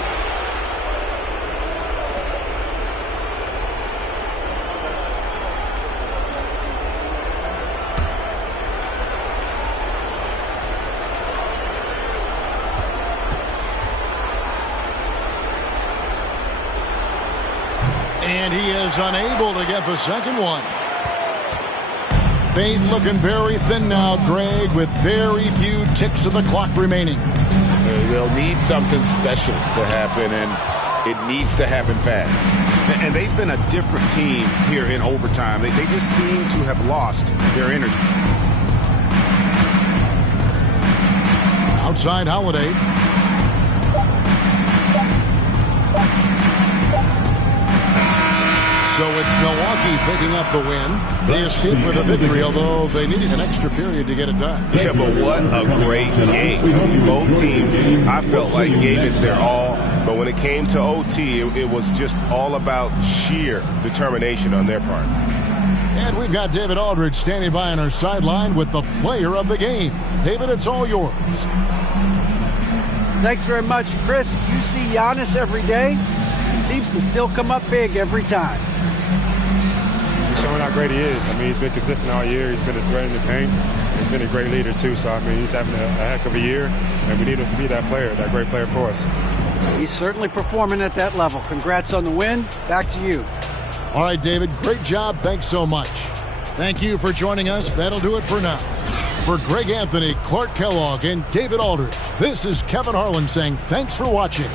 And he is unable to get the second one. Fate looking very thin now, Greg, with very few ticks of the clock remaining. They'll need something special to happen, and it needs to happen fast. And they've been a different team here in overtime. They just seem to have lost their energy. Outside Holiday. So it's Milwaukee picking up the win. They escaped with a victory, although they needed an extra period to get it done. Yeah, but what a great game. Both teams, I felt like, gave it their all. But when it came to OT, it was just all about sheer determination on their part. And we've got David Aldridge standing by on our sideline with the player of the game. David, it's all yours. Thanks very much, Chris. You see Giannis every day. He seems to still come up big every time. He's showing how great he is. I mean, he's been consistent all year. He's been a threat in the paint. He's been a great leader, too. So, I mean, he's having a heck of a year, and we need him to be that player, that great player for us. He's certainly performing at that level. Congrats on the win. Back to you. All right, David, great job. Thanks so much. Thank you for joining us. That'll do it for now. For Greg Anthony, Clark Kellogg, and David Aldridge, this is Kevin Harlan saying thanks for watching.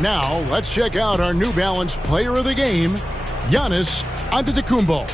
Now, let's check out our New Balance player of the game, Giannis Antetokounmpo.